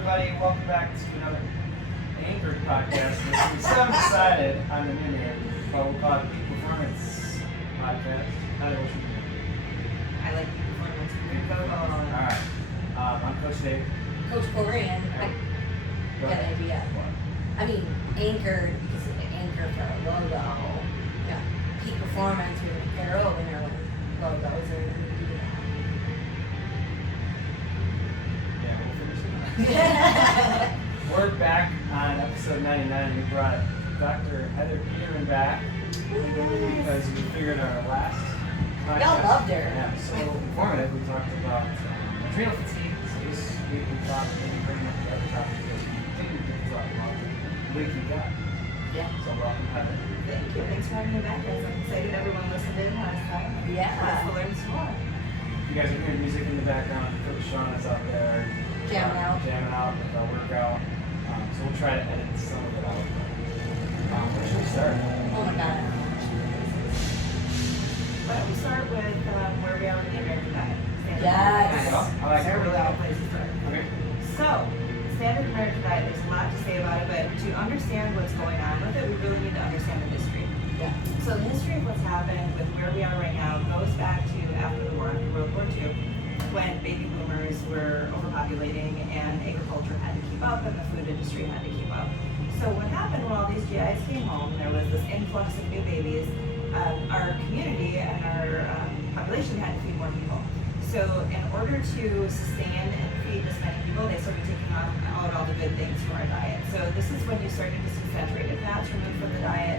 everybody. Welcome back to another Anchored podcast. We're so excited on the new name, but we'll call it Peak Performance Podcast. How do you I like Peak Performance. Alright. I'm Coach Dave. Coach Corey, and I Go got ahead. an idea. I mean, anchored because of the anchor for our logo. Yeah. Peak Performance with an arrow in our logos and do Yeah, we'll finish it. that. We're back on episode 99. We brought Dr. Heather Peterman back because we figured our last podcast. Y'all loved her. Yeah, so informative. We talked about adrenal fatigue. So this week we thought maybe bring up the other topic because we continue to talk about leaky gut. Yeah. So welcome, Heather. Thank you. Thanks for having me back, guys. I'm excited everyone listened in last time. Yeah. Let's learn some more. You guys are hearing music in the background. Coach Sean is out there Jamming out. with our workout. So we'll try to edit some of it out. Where should we start? Oh my God. Why don't we start with where we are with the American diet? Standard Yes. American diet. I like There it. we go. Place to start. Okay. So, standard American diet, there's a lot to say about it, but to understand what's going on with it, we really need to understand the history. Yeah. So the history of what's happened with where we are right now goes back to after the war, after World War II, when baby boomers were overpopulating and agriculture had to keep up and the food industry had to keep up. So what happened when all these GIs came home, there was this influx of new babies, our community and our population had to feed more people. So in order to sustain and feed this many people, they started taking out all the good things from our diet. So this is when you started to see saturated fats removed from the diet.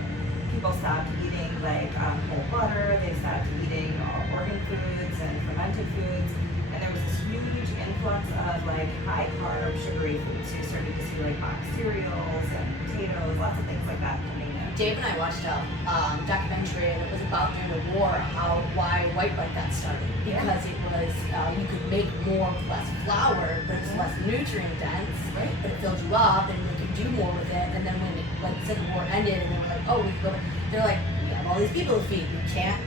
People stopped eating like whole butter, they stopped eating organ foods and fermented foods, and there was this huge influx of like high carb, sugary foods. So you started to see like box cereals and potatoes, lots of things like that coming in. Dave and I watched a documentary, and it was about during the war why White Bread got started, because it was you could make more with less flour, but it's less nutrient dense, Right. but it filled you up, and you could do more with it. And then when it, like the Civil War ended, and they were like, oh, they're like, we have all these people to feed, we can't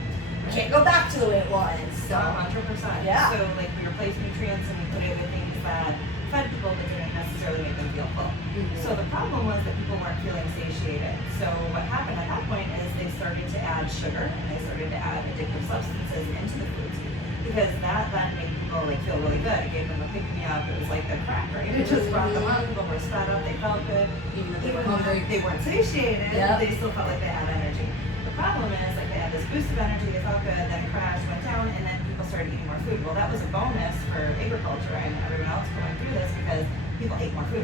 go back to the way it was. So 100%. Yeah. So like we replaced nutrients and we put it with things that fed people but didn't necessarily make them feel full. So the problem was that people weren't feeling satiated. So what happened at that point is they started to add sugar and they started to add addictive substances into the foods, because that then made people like feel really good. It gave them a pick me up. It was like the crack, right? It just brought them up. People were sped up. They felt good. even if they Even were hungry. though they weren't satiated, Yep. they still felt like they had energy. The problem is, like, they had this boost of energy, they felt good, then it crashed, went down, and then people started eating more food. Well, that was a bonus for agriculture and everyone else going through this, because people ate more food.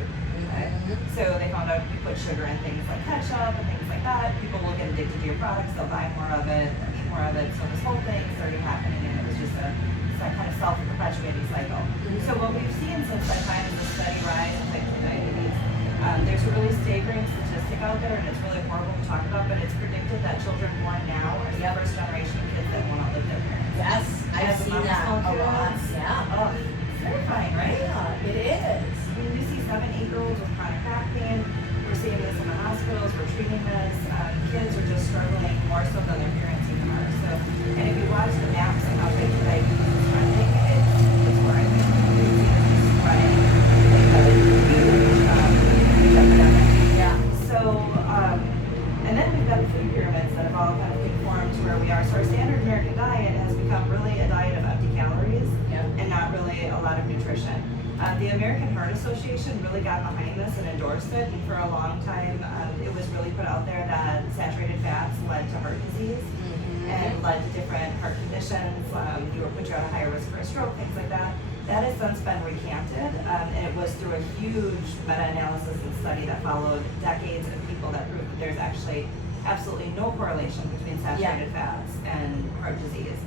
Right? So they found out if you put sugar in things like ketchup and things like that, people will get addicted to your products, they'll buy more of it, eat more of it. So this whole thing started happening, and it was just that kind of self-perpetuating cycle. So what we've seen since that time is a steady rise in type 2 diabetes. There's a really staggering statistic out there, and it's really horrible to talk about, but it's predicted that children born now are the first generation of kids that will not live their parents. Yes, I've Have seen moms that going a through lot. this? Yeah. Oh, it's terrifying, right? Yeah, it is. I mean, we see 7, 8-year-olds with chronic back pain. We're seeing this in the hospitals. We're treating this. Kids are just struggling more so than their parents even are. So, and if you watch the maps of how big the diabetes is trending, it's worrying. We see this spreading like a huge epidemic. Yeah. So, and then we've got the food pyramids that have all kind of conformed to where we are. So our standard American diet has become really a diet of empty calories Yep. and not really a lot of nutrition. The American Heart Association really got behind this and endorsed it, and for a long time it was really put out there that saturated fats led to heart disease and led to different heart conditions. You were put you at a higher risk for a stroke, things like that. That has since been recanted, and it was through a huge meta-analysis and study that followed decades of people that proved that there's actually absolutely no correlation between saturated fats and heart disease.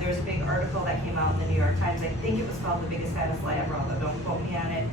There's a big article that came out in the New York Times, I think it was called The Biggest Fattest Lie Ever, although don't quote me on it.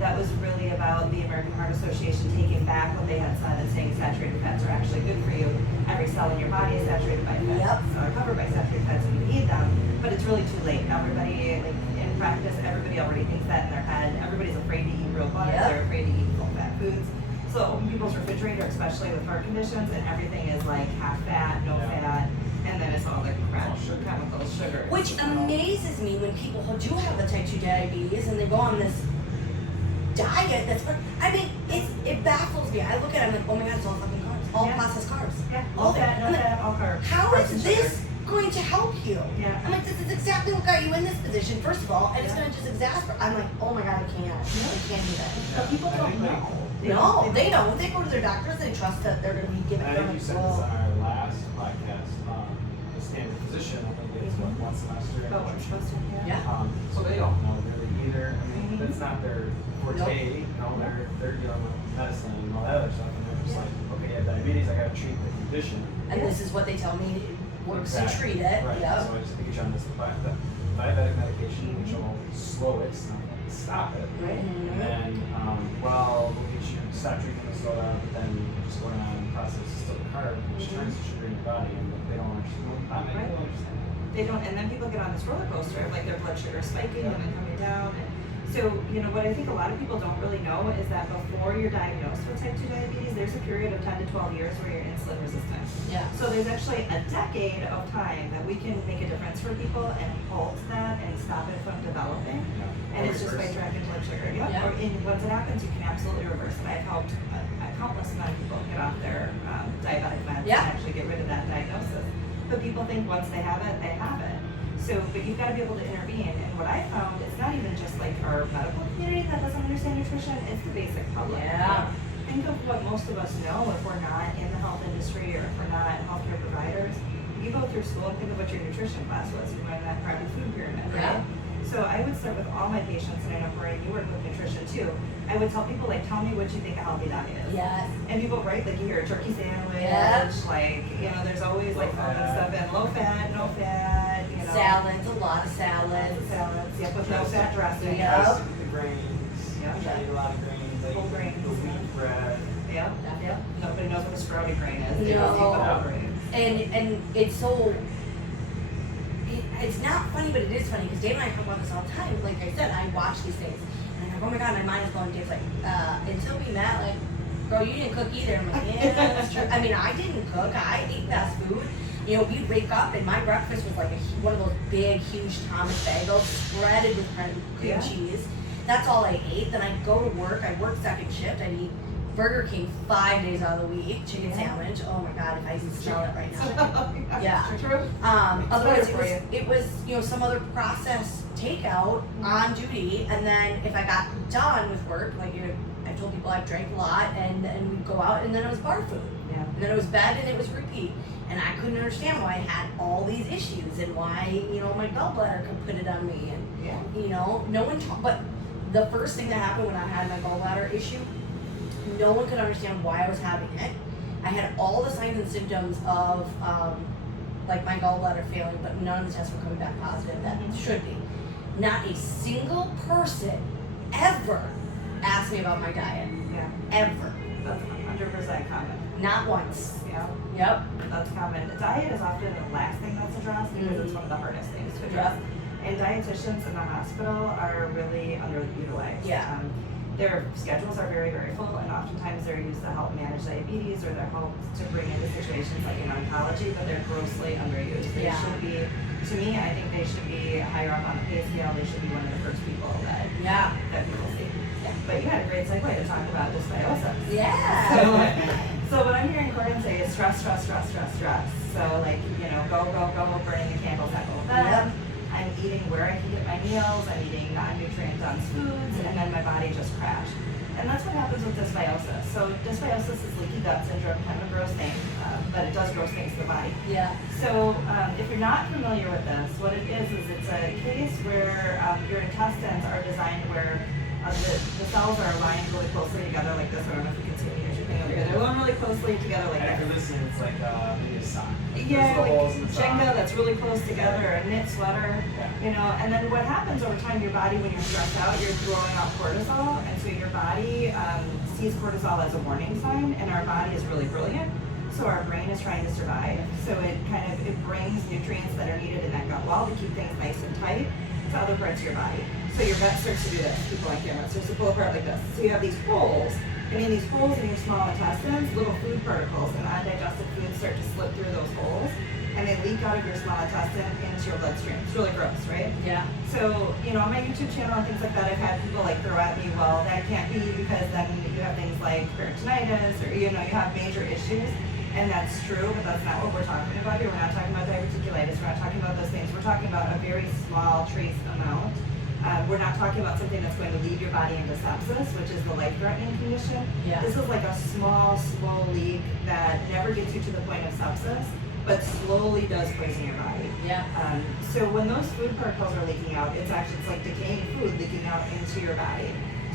That was really about the American Heart Association taking back what they had said and saying saturated fats are actually good for you. Every cell in your body is saturated by fats. Yep. So they're covered by saturated fats and you need them, but it's really too late. Everybody, like in practice, everybody already thinks that in their head. Everybody's afraid to eat real butter. Yep. They're afraid to eat full fat foods. So open people's refrigerator, especially with heart conditions, and everything is like half fat, no fat, and then it's all the crap, chemicals, sugars. Which amazes me when people who do have the type 2 diabetes and they go on this diet that's, I mean, it baffles me. I look at it, I'm like, oh my god, it's all fucking carbs. All Yeah. processed carbs. Yeah, All low fat, no I'm like, fat, all carbs. how Carbs is and this sugar. going to help you? Yeah. I'm like, this is exactly what got you in this position, first of all, and it's going to just exasperate. I'm like, oh my god, I can't do that. But people I don't think, like, know. No, they don't. They go to their doctors, they trust that they're going to be given I think you said this well, on our last podcast, the standard physician, I think it's what, one semester. in Oh, what you're nutrition. supposed to, yeah. Yeah. So they don't know really either. I mean, Mhm. that's not their forte. You know, they're dealing with medicine and all that other stuff, and they're just like, okay, I have diabetes, I gotta treat the condition. and this is what they tell me works to treat it. Right. Yep. So I just think you on this diabetic medication, which will slow it, it's not gonna stop it. Right. And then, well, we'll get you stop drinking the soda, but then just going on and process still the carb, which turns to sugar in your body, and they don't understand. Not many people understand that. They don't, and then people get on this roller coaster of like their blood sugar spiking and then coming down. And so, you know, what I think a lot of people don't really know is that before you're diagnosed with type 2 diabetes, there's a period of 10 to 12 years where you're insulin resistant. Yeah. So there's actually a decade of time that we can make a difference for people and halt that and stop it from developing. And it's just by tracking blood sugar. Yep. Yeah. Or once it happens, you can absolutely reverse it. I've helped a countless amount of people get off their diabetic meds Yeah. and actually get rid of that diagnosis. But people think once they have it, they have it. So, but you've got to be able to intervene. And what I found, it's not even just like our medical community that doesn't understand nutrition, it's the basic public. Yeah. Think of what most of us know if we're not in the health industry or if we're not healthcare providers. You go through school and think of what your nutrition class was. You learn that crappy food pyramid, right? Yeah. So I would start with all my patients, and I know Corinne, you work with nutrition too. I would tell people, like, tell me what you think a healthy diet is. Yes. And people, right, like you hear a turkey sandwich, Yeah. like, you know, there's always like Low foaming fat. stuff in low fat, no fat, you know. Salads, a lot of salads. Salads, yeah, with no fat dressing. Yeah. Tries to eat the grains. Yeah. Try to eat a lot of grains. Like Whole grains. the wheat bread. Yeah, yeah. Nobody knows what a sprouty grain is. They No. just eat the whole grain. And it's so, it's not funny, but it is funny because Dave and I talk about this all the time. Like I said, I watch these things and I'm like, oh my god, my mind is blown. Dave's like, until we met, like, girl, you didn't cook either. I'm like, yeah, that's true. I mean, I didn't cook. I ate fast food. You know, we'd wake up and my breakfast was like one of those big, huge Thomas bagels spreaded with cream Yeah. cheese. That's all I ate. Then I'd go to work. I worked second shift. I'd eat Burger King 5 days out of the week, chicken sandwich. Oh my god, if I can smell it right now. Yeah. True. Otherwise better for it was, you know, some other processed takeout on duty, and then if I got done with work, like, you know, I told people I drank a lot, and we'd go out, and then it was bar food. Yeah. And then it was bed, and it was repeat. And I couldn't understand why I had all these issues, and why, you know, my gallbladder could put it on me, and, Yeah. you know, no one but the first thing that happened when I had my gallbladder issue, no one could understand why I was having it. I had all the signs and symptoms of like my gallbladder failing, but none of the tests were coming back positive that should be. Not a single person ever asked me about my diet. Yeah. Ever. That's 100% common. Not once. Yeah. Yep. That's common. Diet is often the last thing that's addressed because it's one of the hardest things to address. And dietitians in the hospital are really underutilized. Yeah. Their schedules are very, very full, and oftentimes they're used to help manage diabetes or they're helped to bring into situations like in oncology, but they're grossly underused. They Yeah. should be, to me, I think they should be higher up on the pay scale. They should be one of the first people that people see. Yeah. But you had a great segue to talk about dysbiosis. Yeah. So what I'm hearing Corinne say is stress, stress, stress, stress, stress. So like, you know, go, burning the candles at both ends. I'm eating where I can get my meals, I'm eating non-nutrient dense foods, and then my body just crashed. And that's what happens with dysbiosis. So dysbiosis is leaky gut syndrome, kind of a gross thing, but it does gross things to the body. Yeah. So if you're not familiar with this, what it is it's a case where your intestines are designed where the cells are aligned really closely together like this. I don't know if you can see me. Here's your thing over here. They're going really closely together like After this. listening, it's like maybe a sock. Yeah, There's the like holes in the sock. Jenga that's really close together, a knit sweater, Yeah. you know, and then what happens over time, your body, when you're stressed out, you're throwing out cortisol, and so your body sees cortisol as a warning sign, and our body is really brilliant, so our brain is trying to survive, so it brings nutrients that are needed in that gut wall to keep things nice and tight to other parts of your body. So your gut starts to do this, people on camera, it starts to pull apart like this. So you have these holes, and in these holes in your small intestines, little food particles and undigested foods start to slip through those holes. and they leak out of your small intestine into your bloodstream. It's really gross, right? Yeah. So, on my YouTube channel and things like that, I've had people like throw at me, well, that can't be because then you have things like peritonitis or, you have major issues. And that's true, but that's not what we're talking about here. We're not talking about diverticulitis. We're not talking about those things. We're talking about a very small trace amount. We're not talking about something that's going to lead your body into sepsis, which is the life-threatening condition. Yeah. This is like a small, slow leak that never gets you to the point of sepsis, but slowly does poison your body. Yeah. So when those food particles are leaking out, it's like decaying food leaking out into your body.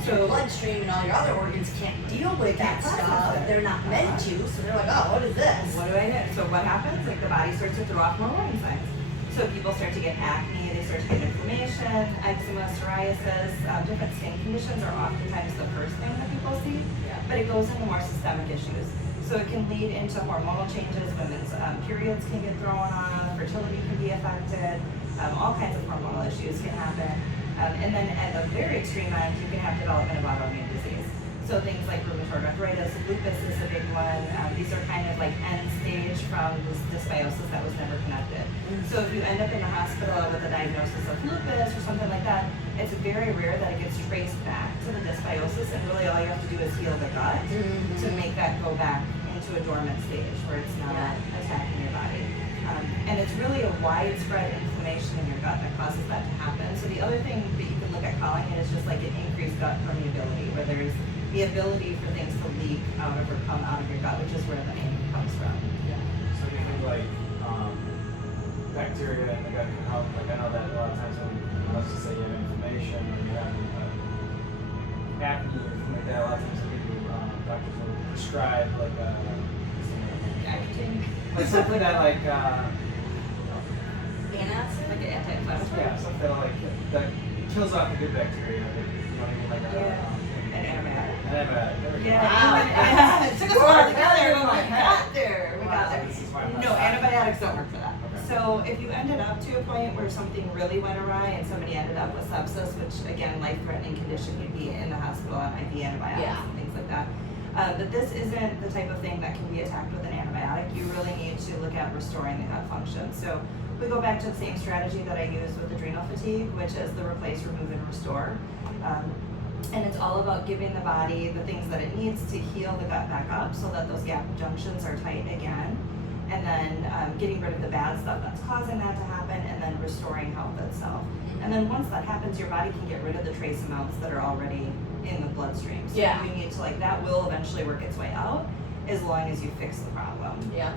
Your So bloodstream and all your other organs can't deal with that can't process stuff. it. They're not meant to, so they're like, oh, what is this? what do I do? So what happens? Like the body starts to throw off more warning signs. So people start to get acne, they start to get inflammation, eczema, psoriasis, different skin conditions are oftentimes the first thing that people see, Yeah. but it goes into more systemic issues. So it can lead into hormonal changes, women's periods can get thrown off, fertility can be affected, all kinds of hormonal issues can happen. And then at the very extreme end, you can have development of autoimmune disease. So things like rheumatoid arthritis, lupus is a big one. These are kind of like end stage from this dysbiosis that was never connected. So if you end up in the hospital with a diagnosis of lupus or something like that, it's very rare that it gets traced back to the dysbiosis, and really all you have to do is heal the gut to make that go back into a dormant stage where it's not attacking your body. And it's really a widespread inflammation in your gut that causes that to happen. So the other thing that you can look at calling it is just like an increased gut permeability, where there's the ability for things to leak out of or come out of your gut, which is where the name comes from. So do you think like bacteria in the gut can help? Like I know that a lot of times when, let's just say you have inflammation or you have acne or something like that, a lot of times doctors will prescribe like Accutane, like something that like Antacid? like an anti-inflammatory. yeah, something that kills off the good bacteria. Like, you know what I mean? Like An antibiotic. an antibiotic. There we go. Wow. It took us a while to get there, but we got there. We got So there. this is why I'm not No, sorry. antibiotics don't work for that. Okay. So if you ended up to a point where something really went awry and somebody ended up with sepsis, which again, life-threatening condition, you'd be in the hospital on IV antibiotics Yeah. and things like that. But this isn't the type of thing that can be attacked with an antibiotic. You really need to look at restoring the gut function. So we go back to the same strategy that I use with adrenal fatigue, which is the replace, remove, and restore. And it's all about giving the body the things that it needs to heal the gut back up so that those gap junctions are tight again. And then getting rid of the bad stuff that's causing that to happen, and then restoring health itself. And then once that happens, your body can get rid of the trace amounts that are already in the bloodstream. So Yeah. you need to that will eventually work its way out as long as you fix the problem. Yeah.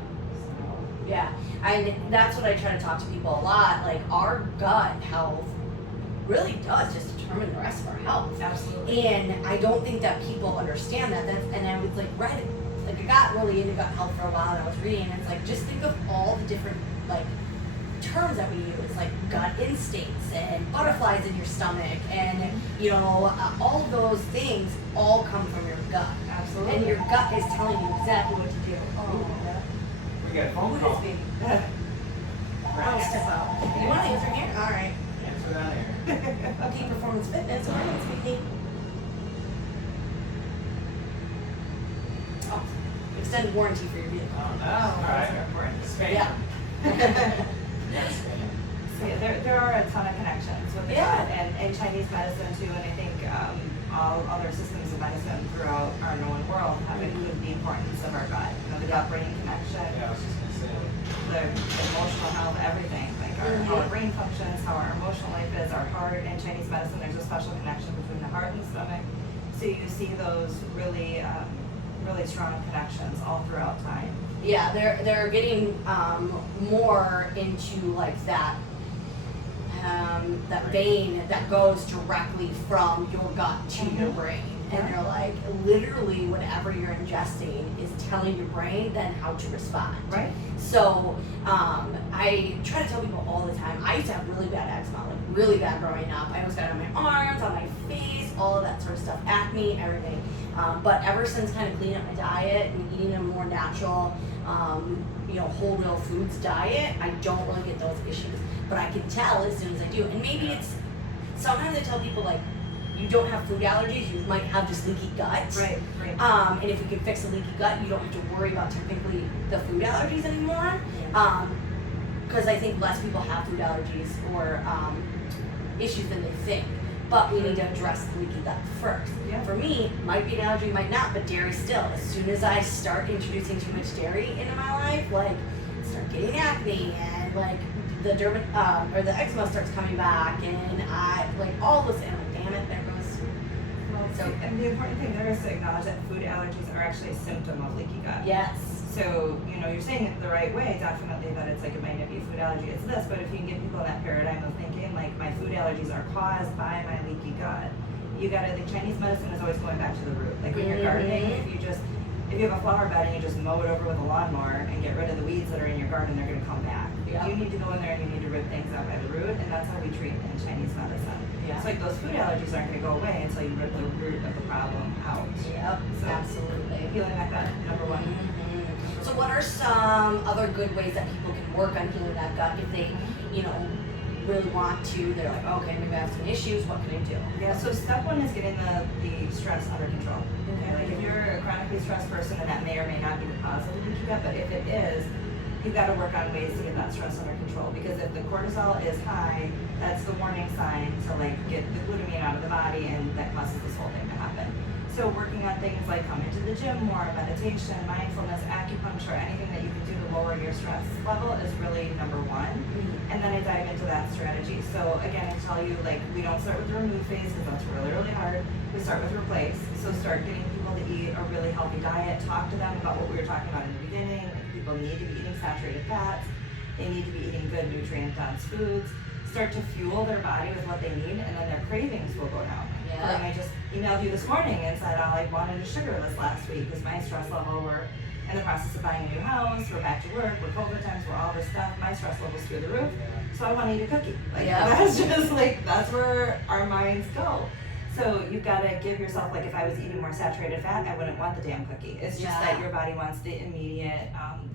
Yeah. And that's what I try to talk to people a lot. Like, our gut health really does just determine the rest of our health. Absolutely. And I don't think that people understand that. And I was like, I got really into gut health for a while, and I was reading, and it's like, just think of all the different terms that we use, like gut instincts and butterflies in your stomach, and all of those things all come from your gut. Absolutely. And your gut is telling you exactly what to do. Oh, We got a phone who call. is me? I'll step out. You want to answer here? All right. Answer down here. Okay, Performance Fitness. All right, speaking. Oh, extended warranty for your vehicle. Oh, nice. Oh, All that's right. important. Spam. Yeah. Yes, spam. So yeah, there are a ton of connections with the Yeah. gut and Chinese medicine too, and I think all other systems of medicine throughout our known world have included the importance of our gut. The gut-brain connection, Yeah, I was just gonna say. the emotional health, everything, like how our brain functions, how our emotional life is, our heart. In Chinese medicine, there's a special connection between the heart and the stomach. So you see those really, really strong connections all throughout time. Yeah, they're getting more into that vein that goes directly from your gut to your brain. And they're like, literally whatever you're ingesting is telling your brain then how to respond. Right? So I try to tell people all the time, I used to have really bad eczema, really bad growing up. I almost got it on my arms, on my face, all of that sort of stuff, acne, everything. But ever since kind of cleaning up my diet and eating a more natural, whole real foods diet, I don't really get those issues. But I can tell as soon as I do. And maybe it's, sometimes I tell people you don't have food allergies, you might have just leaky gut. Right. And if you can fix a leaky gut, you don't have to worry about technically the food allergies anymore. because I think less people have food allergies or issues than they think. But we need to address the leaky gut first. Yeah. For me, might be an allergy, might not, but dairy still. As soon as I start introducing too much dairy into my life, like start getting acne and like the or the eczema starts coming back, and I like all this, and I'm like, damn it, there goes. So, and the important thing there is to acknowledge that food allergies are actually a symptom of leaky gut. Yes. So, you know, you're saying it the right way, definitely, that it's like it might not be a food allergy, it's this, but if you can get people in that paradigm of thinking, like, my food allergies are caused by my leaky gut, you gotta, the Chinese medicine is always going back to the root. Like when you're gardening, if you have a flower bed and you just mow it over with a lawnmower and get rid of the weeds that are in your garden, they're gonna come back. Yeah. You need to go in there and you need to rip things out by the root, and that's how we treat in Chinese medicine. Yeah. It's like those food allergies aren't gonna go away until you rip the root of the problem out. Yep. So, Absolutely. healing that gut, number one. So what are some other good ways that people can work on healing that gut if they, you know, really want to? They're like, okay, maybe I have some issues. What can I do? Yeah, so step one is getting the stress under control. Okay, like if you're a chronically stressed person, and that may or may not be the cause of the leaky gut, but if it is, you've got to work on ways to get that stress under control, because if the cortisol is high, that's the warning sign to like get the glutamine out of the body, and that causes this whole thing to happen. So working on things like coming to the gym more, meditation, mindfulness, acupuncture, anything that you can do to lower your stress level is really number one. And then I dive into that strategy. So again, I tell you, like, we don't start with the remove phase because that's really, really hard. We start with replace. So start getting people to eat a really healthy diet. Talk to them about what we were talking about in the beginning. Like, people need to be eating saturated fats. They need to be eating good nutrient-dense foods. Start to fuel their body with what they need, and then their cravings will go down. Yeah. Like I just emailed you this morning and said, oh, I wanted a sugarless last week because my stress level, we're in the process of buying a new house, we're back to work, we're COVID times, we're all this stuff, my stress level's through the roof, so I want to eat a cookie. Like, that's just like, that's where our minds go. So you've got to give yourself, like if I was eating more saturated fat, I wouldn't want the damn cookie. It's just that your body wants the immediate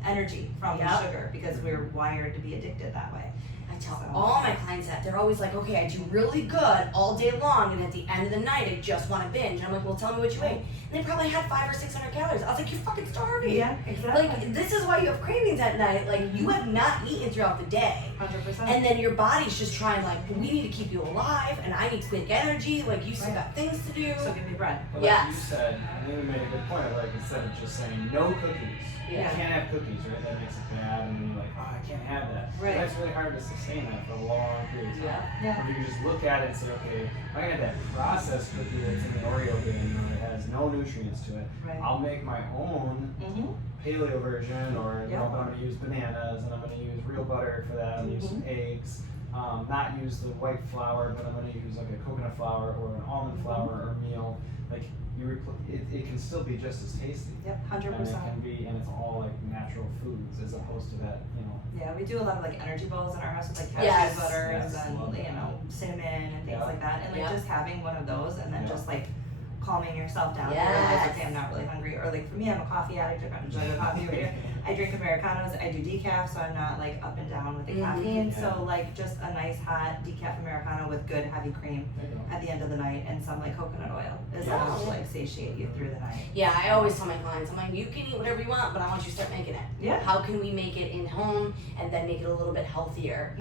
energy from the sugar because we're wired to be addicted that way. I tell all my clients that. They're always like, okay, I do really good all day long, and at the end of the night, I just want to binge. And I'm like, well, tell me what you ate. And they probably had 500 or 600 calories. I was like, you're fucking starving. Yeah, exactly. Like, this is why you have cravings at night. Like, you have not eaten throughout the day. 100%. And then your body's just trying, like, we need to keep you alive, and I need to make energy. Like, you still got things to do. So give me bread. But like you said, and then you made a good point, like instead of just saying no cookies, you can't have cookies, right? That makes it bad, and then you're like, oh, I can't have that. Right. But that's really hard to sustain that for a long period of time. Yeah. Or you just look at it and say, okay, I got that processed cookie that's in the Oreo bin, or it has no nutrients to it. Right. I'll make my own paleo version, or you know, but I'm going to use bananas, and I'm going to use real butter for that. I'm going to use some eggs. Not use the white flour, but I'm going to use like a coconut flour or an almond flour or meal. Like it can still be just as tasty. Yep, 100%. And it can be, and it's all like natural foods as opposed to that, you know. Yeah, we do a lot of like energy bowls in our house with like cashew Yes. butters and you know cinnamon and things like that, and like just having one of those and then just like calming yourself down. You realize, okay, I'm not really hungry. Or like for me, I'm a coffee addict. I enjoy the coffee over here. I drink Americanos. I do decaf, so I'm not like up and down with the caffeine. So like just a nice hot decaf Americano with good heavy cream at the end of the night and some like coconut oil is enough to like satiate you through the night. Yeah, I always tell my clients, I'm like, you can eat whatever you want, but I want you to start making it. Yeah. How can we make it in home and then make it a little bit healthier?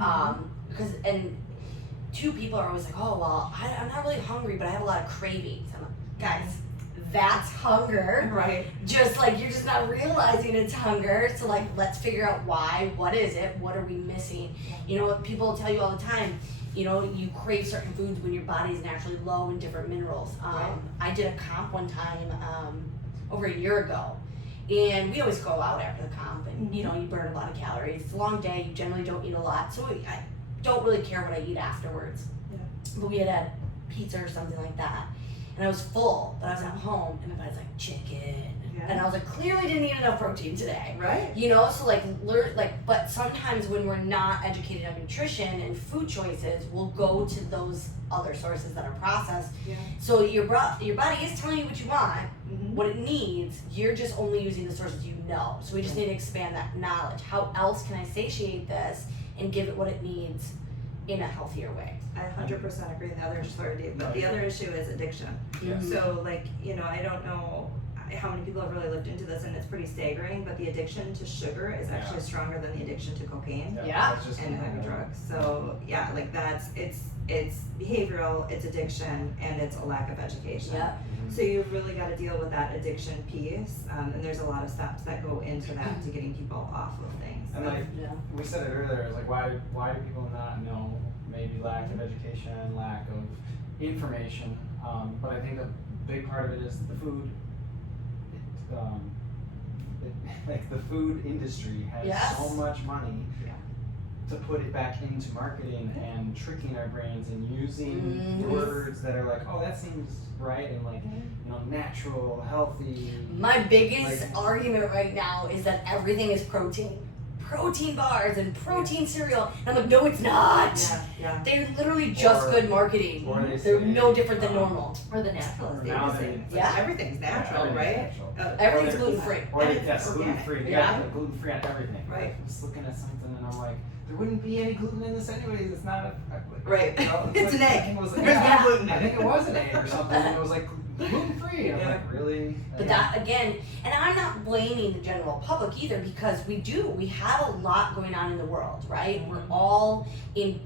Because and two people are always like, oh well, I'm not really hungry, but I have a lot of cravings. I'm like, guys, that's hunger. Right. Just like you're just not realizing it's hunger. So like, let's figure out why. What is it? What are we missing? You know what people tell you all the time. You know, you crave certain foods when your body is naturally low in different minerals. I did a comp one time over a year ago, and we always go out after the comp, and you know, you burn a lot of calories. It's a long day. You generally don't eat a lot, so I don't really care what I eat afterwards. Yeah. But we had pizza or something like that, and I was full, but I was at home, and my body's like, chicken. And I was like, clearly didn't eat enough protein today. Right. You know, so like, but sometimes when we're not educated on nutrition and food choices, we'll go to those other sources that are processed. Yeah. So your body is telling you what you want, what it needs, you're just only using the sources you know. So we just need to expand that knowledge. How else can I satiate this and give it what it needs in a healthier way? I 100% agree. The other issue is addiction. So like, you know, I don't know how many people have really looked into this, and it's pretty staggering, but the addiction to sugar is actually stronger than the addiction to cocaine Yeah. That's just and heavy drugs. So yeah, like it's behavioral, it's addiction, and it's a lack of education. Yeah. So you've really got to deal with that addiction piece, and there's a lot of steps that go into that to getting people off of things. And like Yeah. we said it earlier, it's like why do people not know? Maybe lack of education, lack of information. But I think a big part of it is the food. Like the food industry has Yes. so much money Yeah. to put it back into marketing and tricking our brains and using Mhm. words that are like, oh, that seems right, and like, natural, healthy. My biggest Like- argument right now is that everything is protein. Protein bars and protein cereal. And I'm like, no, it's not. Yeah. They're literally just Or- good marketing. or they They're say, no different than normal. Or the natural, as Now they they- say. Yeah. Everything's natural, Yeah, right? everything's natural. Everything's Or gluten free. Or And they, it's yes, gluten organic. free. Yeah. Gluten free on everything. Right. I'm just looking at something and I'm like, there wouldn't be any gluten in this anyways. It's not a Right. It's an I egg. think it was There's yeah, no gluten in I think it. it was an egg or something. And it was like gluten free. And I'm Yeah. like, really? But that again, and I'm not blaming the general public either, because we have a lot going on in the world, right? We're all in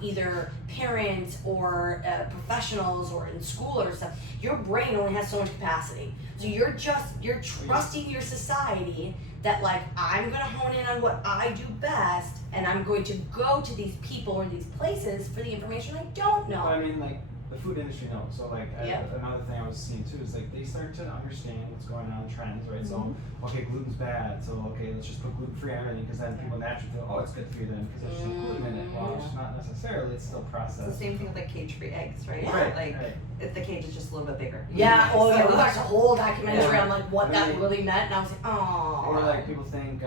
either parents or professionals or in school or stuff. Your brain only has so much capacity, so you're trusting your society that like I'm gonna hone in on what I do best, and I'm going to go to these people or these places for the information I don't know. But I mean, like, the food industry knows. So, like, Yep. another thing I was seeing too is like they start to understand what's going on, trends, right? So, okay, gluten's bad. So, okay, let's just put gluten free on everything because then people naturally feel, oh, it's good for you then because there's no gluten in it. Well, it's not necessarily. It's still It's the processed. same thing with like cage-free eggs, right? Right, Like right. if the cage is just a little bit bigger. Yeah, oh yeah, we So- watched a whole documentary Yeah. on like what I that mean- really meant, and I was like, oh. Or like people think, they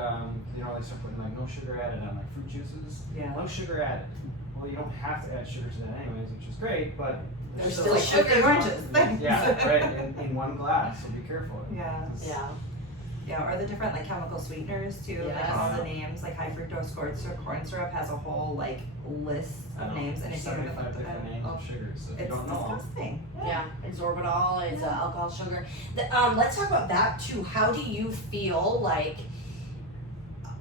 start putting like no sugar added on like fruit juices. Yeah. No sugar added. Well, you don't have to add sugar to that anyways, which is great, but There's still still like sugar. sugar oranges. Yeah, right. In one glass, so be careful. Yeah. Yeah. Yeah, or the different like chemical sweeteners too, like Yes. all the names, like high fructose corn syrup has a whole like list of names, and if you haven't 75 looked at different that, names oh, of sugars, so if you it's don't know them. disgusting. Yeah, it's sorbitol, it's alcohol, sugar. Let's talk about that too. How do you feel like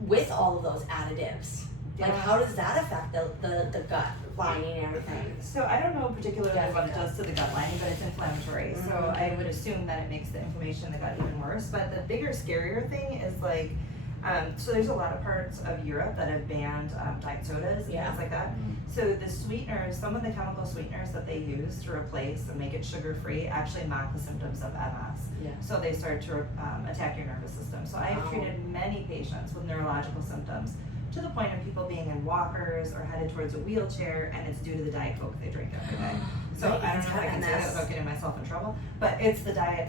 with all of those additives? Like, Yeah. how does that affect the gut lining and everything? So I don't know particularly Yeah, what it yeah. does to the gut lining, but it's inflammatory. So Mhm. I would assume that it makes the inflammation in the gut even worse. But the bigger, scarier thing is like, so there's a lot of parts of Europe that have banned diet sodas and Yeah. things like that. So the sweeteners, some of the chemical sweeteners that they use to replace and make it sugar-free actually mock the symptoms of MS. Yeah. So they start to attack your nervous system. So I have Wow. treated many patients with neurological symptoms to the point of people being in walkers or headed towards a wheelchair, and it's due to the Diet Coke they drink every day. So Right, I don't it's know if I got can say that MS. without getting myself in trouble, but it's the diet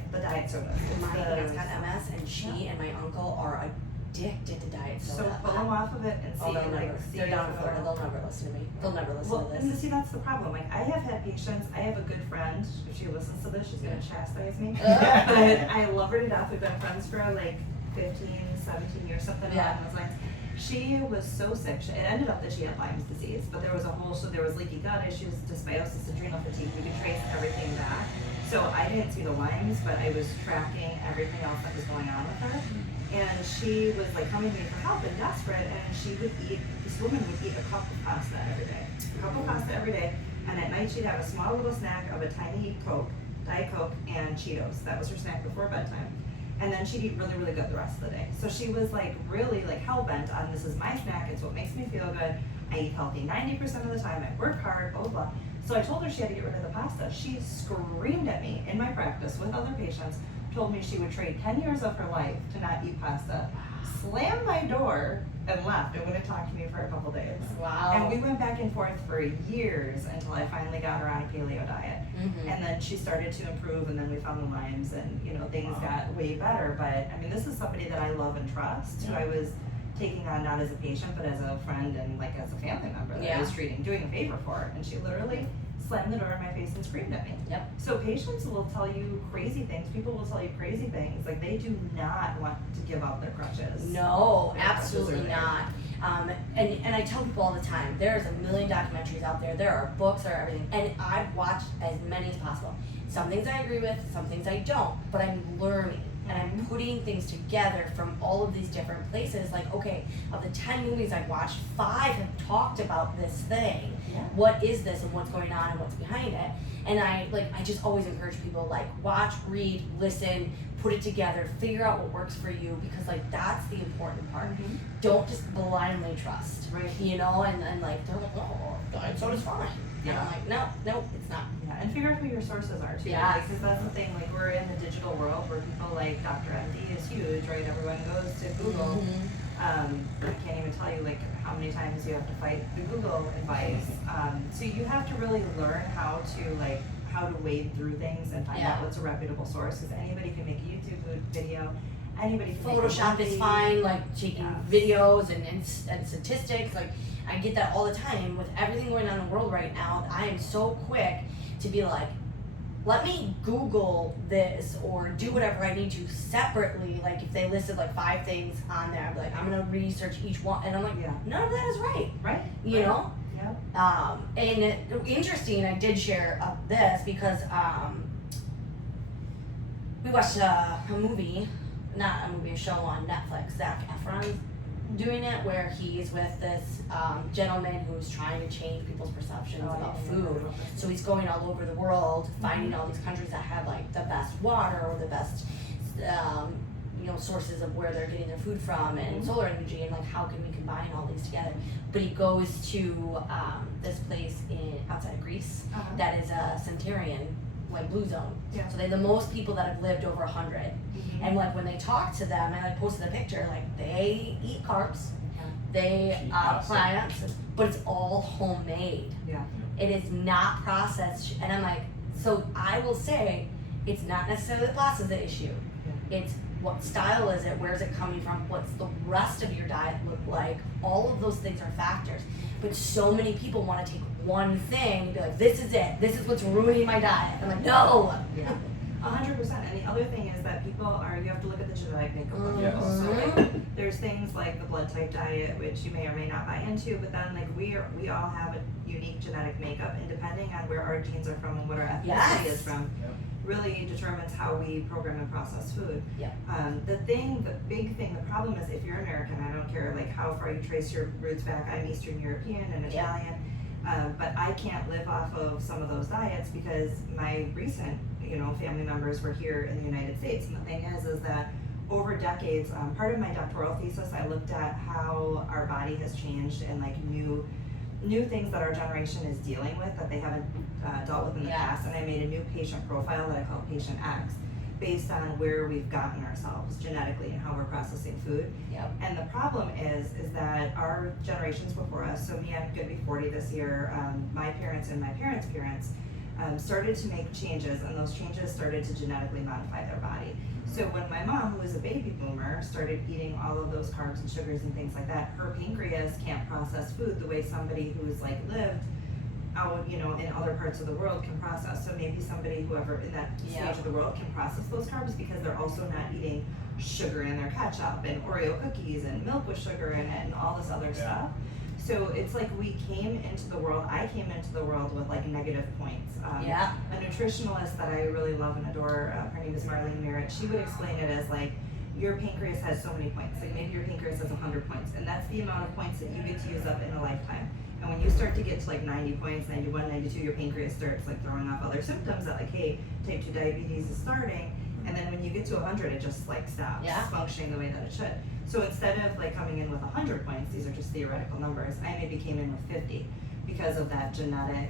soda. It's My the- aunt's got MS, and she and my uncle are addicted to diet So soda. pull them off of it and see, Oh, they'll like, never. see They're if down in it'll- Florida. They'll never listen to me. They'll never listen Well, to and this. see, that's the problem. Like, I have had patients, I have a good friend, if she listens to this, she's gonna chastise me. Yeah. But I love her to death. We've been friends for like 15, 17 years, something Yeah. along those lines. She was so sick. It ended up that she had Lyme's disease, but there was there was leaky gut issues, dysbiosis, adrenal fatigue. We could trace everything back. So I didn't see the Lyme's, but I was tracking everything else that was going on with her. And she was like coming to me for help and desperate, and this woman would eat a cup of pasta every day. A cup of pasta every day, and at night she'd have a small little snack of a tiny Coke, Diet Coke, and Cheetos. That was her snack before bedtime. And then she'd eat really, really good the rest of the day. So she was like really like hell-bent on, this is my snack, it's what makes me feel good. I eat healthy 90% of the time, I work hard, blah, blah, blah. So I told her she had to get rid of the pasta. She screamed at me in my practice with other patients, told me she would trade 10 years of her life to not eat pasta, slammed my door and left and wouldn't talk to me for a couple days. Wow. And we went back and forth for years until I finally got her on a paleo diet. Mhm. And then she started to improve, and then we found the Lyme's, and things got way better. But I mean, this is somebody that I love and trust, who I was taking on not as a patient, but as a friend and like as a family member that I was treating, doing a favor for. And she literally slammed the door in my face and screamed at me. Yep. So patients will tell you crazy things. People will tell you crazy things. Like, they do not want to give up their crutches. No, Their crutches are absolutely there. not. And I tell people all the time, there's a million documentaries out there, there are books, there are everything, and I've watched as many as possible. Some things I agree with, some things I don't, but I'm learning. and I'm putting things together from all of these different places. Like, okay, of the 10 movies I've watched, 5 have talked about this thing. Yeah. What is this and what's going on and what's behind it? And I just always encourage people, like, watch, read, listen, put it together, figure out what works for you, because like that's the important part. Don't just blindly trust. Right. You know, and like they're like, oh, diet soda's fine. And I'm like, no, it's not. Yeah, and figure out who your sources are too. Yes. Because that's the thing, like we're in the digital world where people like Dr. MD is huge, right? Everyone goes to Google. I can't even tell you like how many times you have to fight the Google advice. So you have to really learn how to wade through things and find out what's a reputable source, because anybody can make a YouTube video. Anybody can Photoshop make a is movie. fine, like taking videos and statistics. Like I get that all the time with everything going on in the world right now. I am so quick to be like, let me Google this or do whatever I need to separately. Like if they listed like 5 things on there, I'm like, I'm gonna research each one, and I'm like, none of that is right. Right. You know. Yeah. And interesting, I did share this because we watched a show on Netflix. Zac Efron doing it, where he's with this gentleman who's trying to change people's perceptions about food. So he's going all over the world, finding all these countries that have like the best water or the best sources of where they're getting their food from, and solar energy, and like how can we combine all these together. But he goes to this place outside of Greece that is a centurion, like blue zone. Yeah. So they have the most people that have lived over 100. And like when they talk to them, and I posted a picture, like they eat carbs, they plants, but it's all homemade. Yeah. It is not processed. And I'm like, so I will say, it's not necessarily the pasta the issue. It's what style is it? Where's it coming from? What's the rest of your diet look like? All of those things are factors. But so many people want to take one thing and be like, this is it. This is what's ruining my diet. I'm like, no. Yeah. 100%. And the other thing is that you have to look at the genetic makeup of people. Mhm. So like, there's things like the blood type diet, which you may or may not buy into, but then like we all have a unique genetic makeup, and depending on where our genes are from and what our ethnicity is from, really determines how we program and process food. The big thing, the problem is if you're American, I don't care like how far you trace your roots back, I'm Eastern European and Italian, but I can't live off of some of those diets because my recent family members were here in the United States. And the thing is that over decades, part of my doctoral thesis, I looked at how our body has changed and like new things that our generation is dealing with that they haven't dealt with in the past. And I made a new patient profile that I call Patient X, based on where we've gotten ourselves genetically and how we're processing food. And the problem is that our generations before us, so me, I'm gonna be 40 this year, my parents and my parents' parents, started to make changes, and those changes started to genetically modify their body. So when my mom, who was a baby boomer, started eating all of those carbs and sugars and things like that, her pancreas can't process food the way somebody who's like lived out, in other parts of the world can process. So maybe whoever in that stage of the world can process those carbs because they're also not eating sugar in their ketchup and Oreo cookies and milk with sugar in it and all this other stuff. So it's like I came into the world with like negative points. A nutritionalist that I really love and adore, her name is Marlene Merritt, she would explain it as like, your pancreas has so many points. Like maybe your pancreas has 100 points, and that's the amount of points that you get to use up in a lifetime. And when you start to get to like 90 points, 91, 92, your pancreas starts like throwing off other symptoms that like, hey, type 2 diabetes is starting. And then when you get to 100, it just like stops functioning the way that it should. So instead of like coming in with 100 points, these are just theoretical numbers, I maybe came in with 50 because of that genetic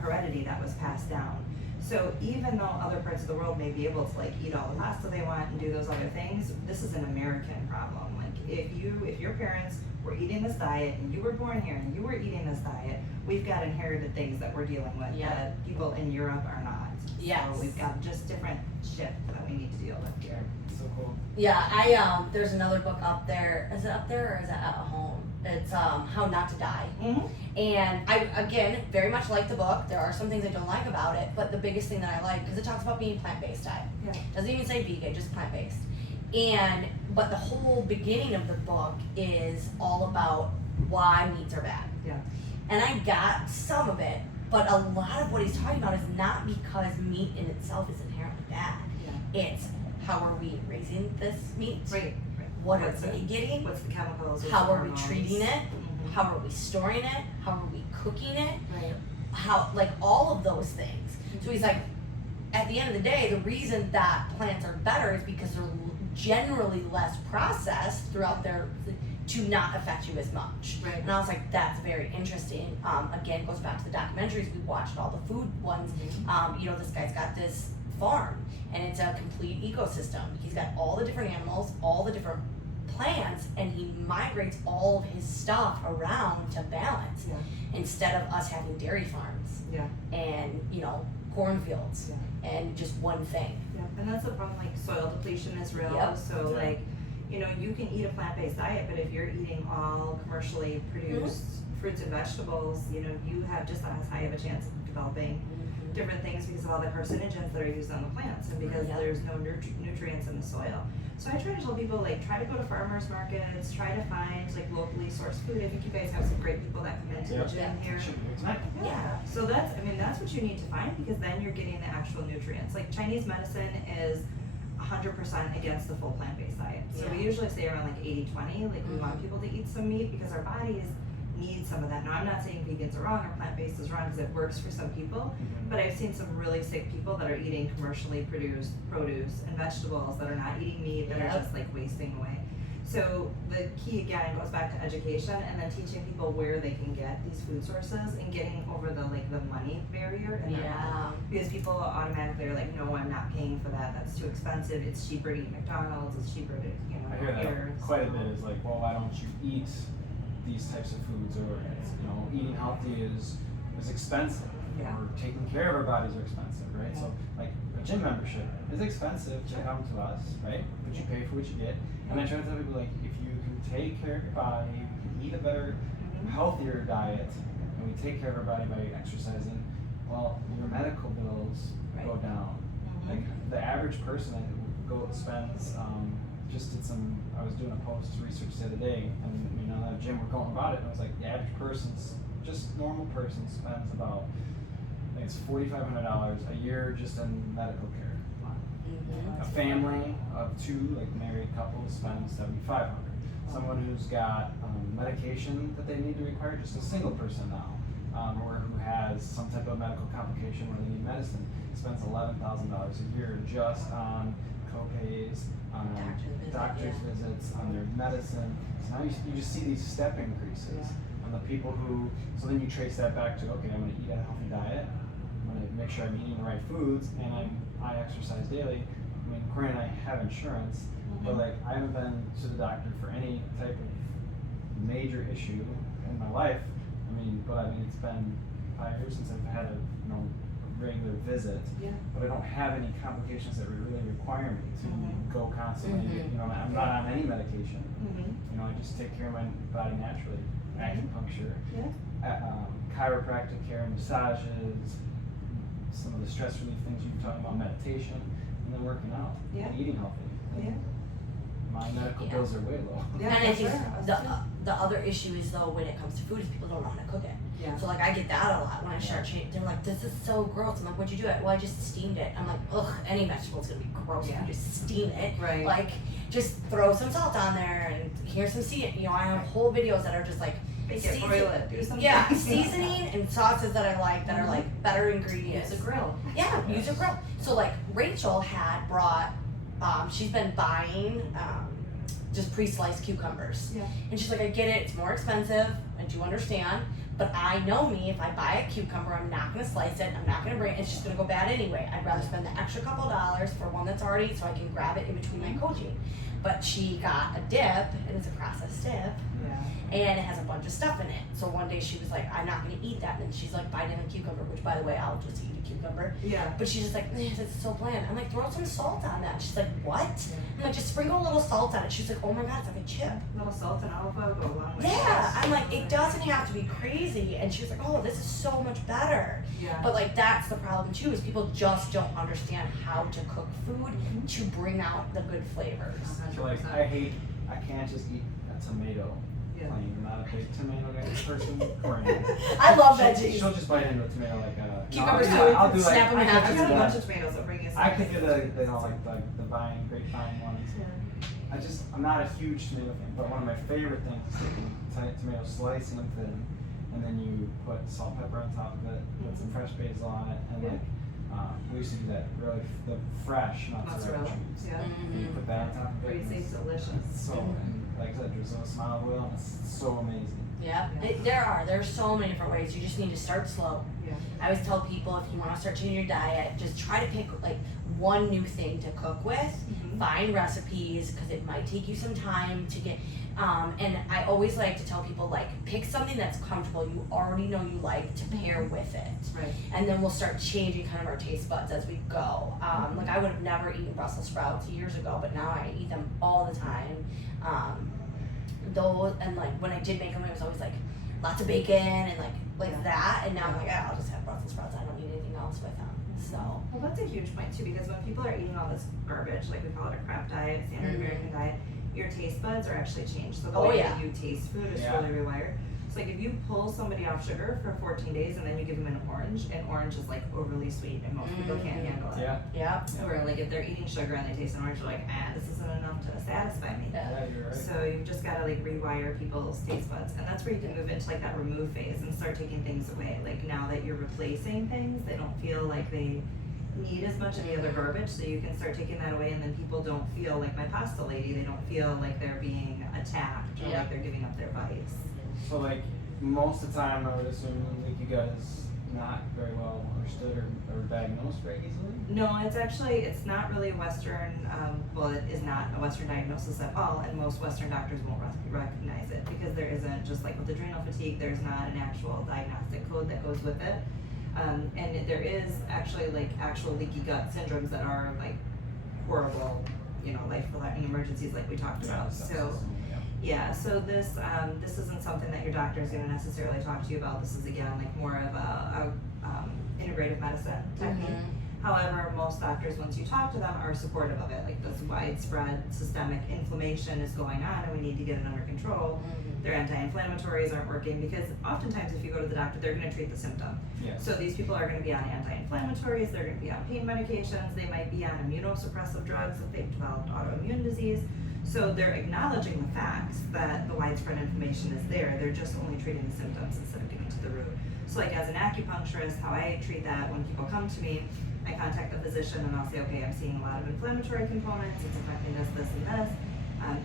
heredity that was passed down. So even though other parts of the world may be able to like eat all the pasta they want and do those other things, this is an American problem. Like if your parents were eating this diet and you were born here and you were eating this diet, we've got inherited things that we're dealing with that people in Europe are not. So we've got just different shit that we need to deal with here. So cool. There's another book up there. Is it up there or is it at home? It's How Not to Die. And I, again, very much like the book. There are some things I don't like about it, but the biggest thing that I like, because it talks about being plant-based diet. Doesn't even say vegan, just plant-based. But the whole beginning of the book is all about why meats are bad. And I got some of it, but a lot of what he's talking about is not because meat in itself is inherently bad. It's how are we raising this meat? Right. What What's are they getting? What's the chemicals? What's How the are we hormones? treating it? Mhm. How are we storing it? How are we cooking it? Right. How, like, all of those things. So he's like, at the end of the day, the reason that plants are better is because they're generally less processed throughout their, to not affect you as much. Right. And I was like, that's very interesting. Again, goes back to the documentaries we watched, all the food ones. You know, this guy's got this farm, and it's a complete ecosystem. He's got all the different animals, all the different plants, and he migrates all of his stuff around to balance. Yeah. Instead of us having dairy farms Yeah. and, you know, cornfields and just one thing. Yeah. And that's the problem. Like soil depletion is real. Yep. So like, you know, you can eat a plant-based diet, but if you're eating all commercially produced fruits and vegetables, you know, you have just as high of a chance of developing different things because of all the carcinogens that are used on the plants and because there's no nutrients in the soil. So I try to tell people, like, try to go to farmers markets, try to find like locally sourced food. I think you guys have some great people that come into the gym here. Yeah. So that's, I mean, that's what you need to find because then you're getting the actual nutrients. Like Chinese medicine is 100% against the full plant-based diet. So we usually say around like 80-20, like we want people to eat some meat because our bodies need some of that. Now I'm not saying vegans are wrong or plant-based is wrong because it works for some people, but I've seen some really sick people that are eating commercially produced produce and vegetables that are not eating meat, that are just like wasting away. So the key again goes back to education and then teaching people where they can get these food sources and getting over the like the money barrier in their head. Because people automatically are like, no, I'm not paying for that. That's too expensive. It's cheaper to eat McDonald's. It's cheaper to, you know, I hear here. that quite a bit. Is like, well, why don't you eat these types of foods? Or you know, eating healthy is expensive. Or taking care of our bodies are expensive, right? So like a gym membership is expensive to come to us, right? But you pay for what you get. And I try to tell people, like, if you can take care of your body, you can eat a better, healthier diet, and we take care of our body by exercising, well, your medical bills go down. Like the average person spends, I was doing a post research the other day, and you know, at the gym we're going about it, and I was like, the average person's, just normal person spends about, I think it's $4,500 a year just in medical care. A family of two, like married couples, spends $7,500. Someone who's got medication that they need to require, just a single person now, or who has some type of medical complication where they need medicine, spends $11,000 a year just on co-pays, on doctor's visits, on their medicine. So now you just see these step increases on the people who. So then you trace that back to, okay, I'm going to eat a healthy diet. I'm going to make sure I'm eating the right foods, and I exercise daily. I mean, Corey and I have insurance, but like I haven't been to the doctor for any type of major issue in my life. But it's been 5 years since I've had a regular visit. But I don't have any complications that really require me to go constantly. You know, I'm not on any medication. You know, I just take care of my body naturally. Acupuncture, chiropractic care, massages, some of the stress relief things you're talking about, meditation. And then working out, and eating healthy. My medical bills are way low. And I think the other issue is though when it comes to food is people don't know how to cook it. So like I get that a lot when I start changing. They're like, this is so gross. I'm like, what'd you do it? Well, I just steamed it. I'm like, ugh, any vegetable's gonna be gross if you just steam it. Like just throw some salt on there and here's some seasoning. You know, I have whole videos that are just like broil it, do something. Seasoning and sauces that I like that are like better ingredients. Use a grill. Use a grill. So like Rachel had brought, she's been buying just pre-sliced cucumbers. And she's like, I get it, it's more expensive, I do understand, but I know me, if I buy a cucumber, I'm not gonna slice it, I'm not gonna bring it, it's just gonna go bad anyway. I'd rather spend the extra couple dollars for one that's already, so I can grab it in between my coaching. But she got a dip, and it's a processed dip. And it has a bunch of stuff in it. So one day she was like, I'm not gonna eat that. And then she's like biting a cucumber, which by the way, I'll just eat a cucumber. But she's just like, it's so bland. I'm like, throw some salt on that. She's like, what? I'm like, just sprinkle a little salt on it. She's like, oh my God, it's like a chip. A little salt and olive oil go a long way. I'm like, it doesn't have to be crazy. And she was like, oh, this is so much better. But like, that's the problem too, is people just don't understand how to cook food to bring out the good flavors. So like, I can't just eat a tomato. I'm not a big tomato person. I love veggies. She'll just bite into a tomato like a cucumber. I'll do snap them in half. I got a bunch of tomatoes that bring us I could do the the vine, grapevine ones. I'm not a huge tomato fan, but one of my favorite things is taking tomato, slicing them thin, and then you put salt, pepper on top of it, put some fresh basil on it, and like we used to do that really the fresh mozzarella cheese. Yeah. And you put that on top of it. and Tastes delicious. so and like I said, drizzle some olive oil, and it's so amazing. Yeah, Yeah. there's so many different ways. You just need to start slow. Yeah. I always tell people, if you want to start changing your diet, just try to pick like one new thing to cook with. Mhm. Find recipes, because it might take you some time to get. And I always like to tell people, like, pick something that's comfortable, you already know you like, to pair with it. Right. And then we'll start changing kind of our taste buds as we go. Like, I would have never eaten Brussels sprouts years ago, but now I eat them all the time. Those, and like when I did make them, it was always like lots of bacon and like Yeah. that. And now I'm like, I'll just have Brussels sprouts. I don't need anything else with them. So. Well, that's a huge point too, because when people are eating all this garbage, like we call it a crap diet, standard Mhm. American diet, your taste buds are actually changed. So the Oh, way yeah. that you taste food is Yeah. fully rewired. So like if you pull somebody off sugar for 14 days and then you give them an orange is like overly sweet and most people can't Mhm. handle it. Yeah. Yep. Or like if they're eating sugar and they taste an orange, they're like, this isn't enough to satisfy me. Yeah. Yeah, you're right. So you've just gotta like rewire people's taste buds, and that's where you can move into like that remove phase and start taking things away. Like now that you're replacing things, they don't feel like they need as much of the other garbage, so you can start taking that away, and then people don't feel like my pasta lady. They don't feel like they're being attacked or Yeah. like they're giving up their bites. So like most of the time, I would assume like you guys not very well understood or diagnosed very easily. No, it's not really a Western, well, it is not a Western diagnosis at all, and most Western doctors won't recognize it because there isn't, just like with adrenal fatigue, there's not an actual diagnostic code that goes with it. And there is actually like actual leaky gut syndromes that are like horrible, life-threatening emergencies like we talked about. So yeah, so this isn't something that your doctor is going to necessarily talk to you about. This is again like more of a integrative medicine technique. However, most doctors, once you talk to them, are supportive of it. Like this widespread systemic inflammation is going on and we need to get it under control. Their anti-inflammatories aren't working because oftentimes if you go to the doctor, they're going to treat the symptom. Yes. So these people are going to be on anti-inflammatories, they're going to be on pain medications, they might be on immunosuppressive drugs if they've developed autoimmune disease. So they're acknowledging the facts that the widespread inflammation is there, they're just only treating the symptoms instead of getting to the root. So like as an acupuncturist, how I treat that when people come to me, I contact the physician and I'll say, okay, I'm seeing a lot of inflammatory components, it's affecting this, this, and this.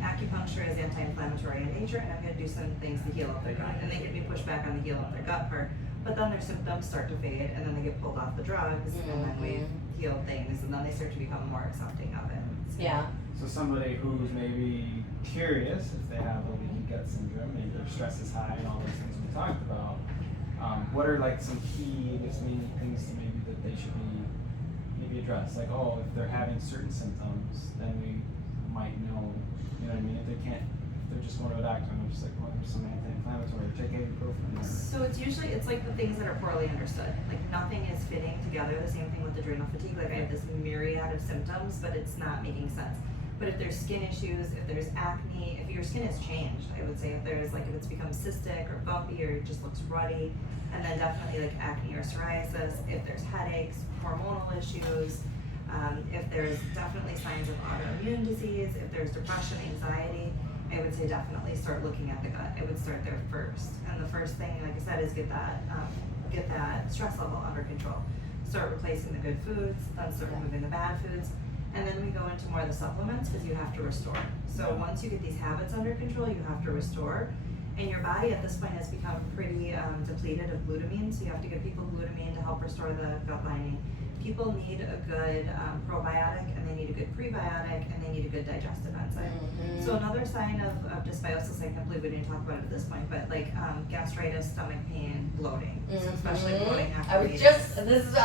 Acupuncture is anti-inflammatory in nature, and I'm going to do some things to heal up their gut. And they give me pushback on the heal up their gut part, but then their symptoms start to fade, and then they get pulled off the drugs, and then we heal things, and then they start to become more accepting of it. So, Yeah. So somebody who's maybe curious if they have a leaky gut syndrome, maybe their stress is high and all those things we talked about, what are like some key, main things to maybe that they should be maybe addressed? Like, if they're having certain symptoms, then we might know, you know what I mean? If they're just going to a doctor and they're just like, there's some anti-inflammatory, take ibuprofen. So it's like the things that are poorly understood. Like nothing is fitting together. The same thing with adrenal fatigue. Like I have this myriad of symptoms, but it's not making sense. But if there's skin issues, if there's acne, if your skin has changed, I would say if it's become cystic or bumpy or it just looks ruddy, and then definitely like acne or psoriasis, if there's headaches, hormonal issues, if there's definitely signs of autoimmune disease, if there's depression, anxiety, I would say definitely start looking at the gut. I would start there first. And the first thing, like I said, is get that stress level under control. Start replacing the good foods, then start removing the bad foods. And then we go into more of the supplements because you have to restore. So once you get these habits under control, you have to restore. And your body at this point has become pretty depleted of glutamine, so you have to give people glutamine to help restore the gut lining. People need a good probiotic, and they need a good prebiotic, and they need a good digestive enzyme. So another sign of dysbiosis, I can't believe we didn't talk about it at this point, but like gastritis, stomach pain, bloating, so especially bloating after I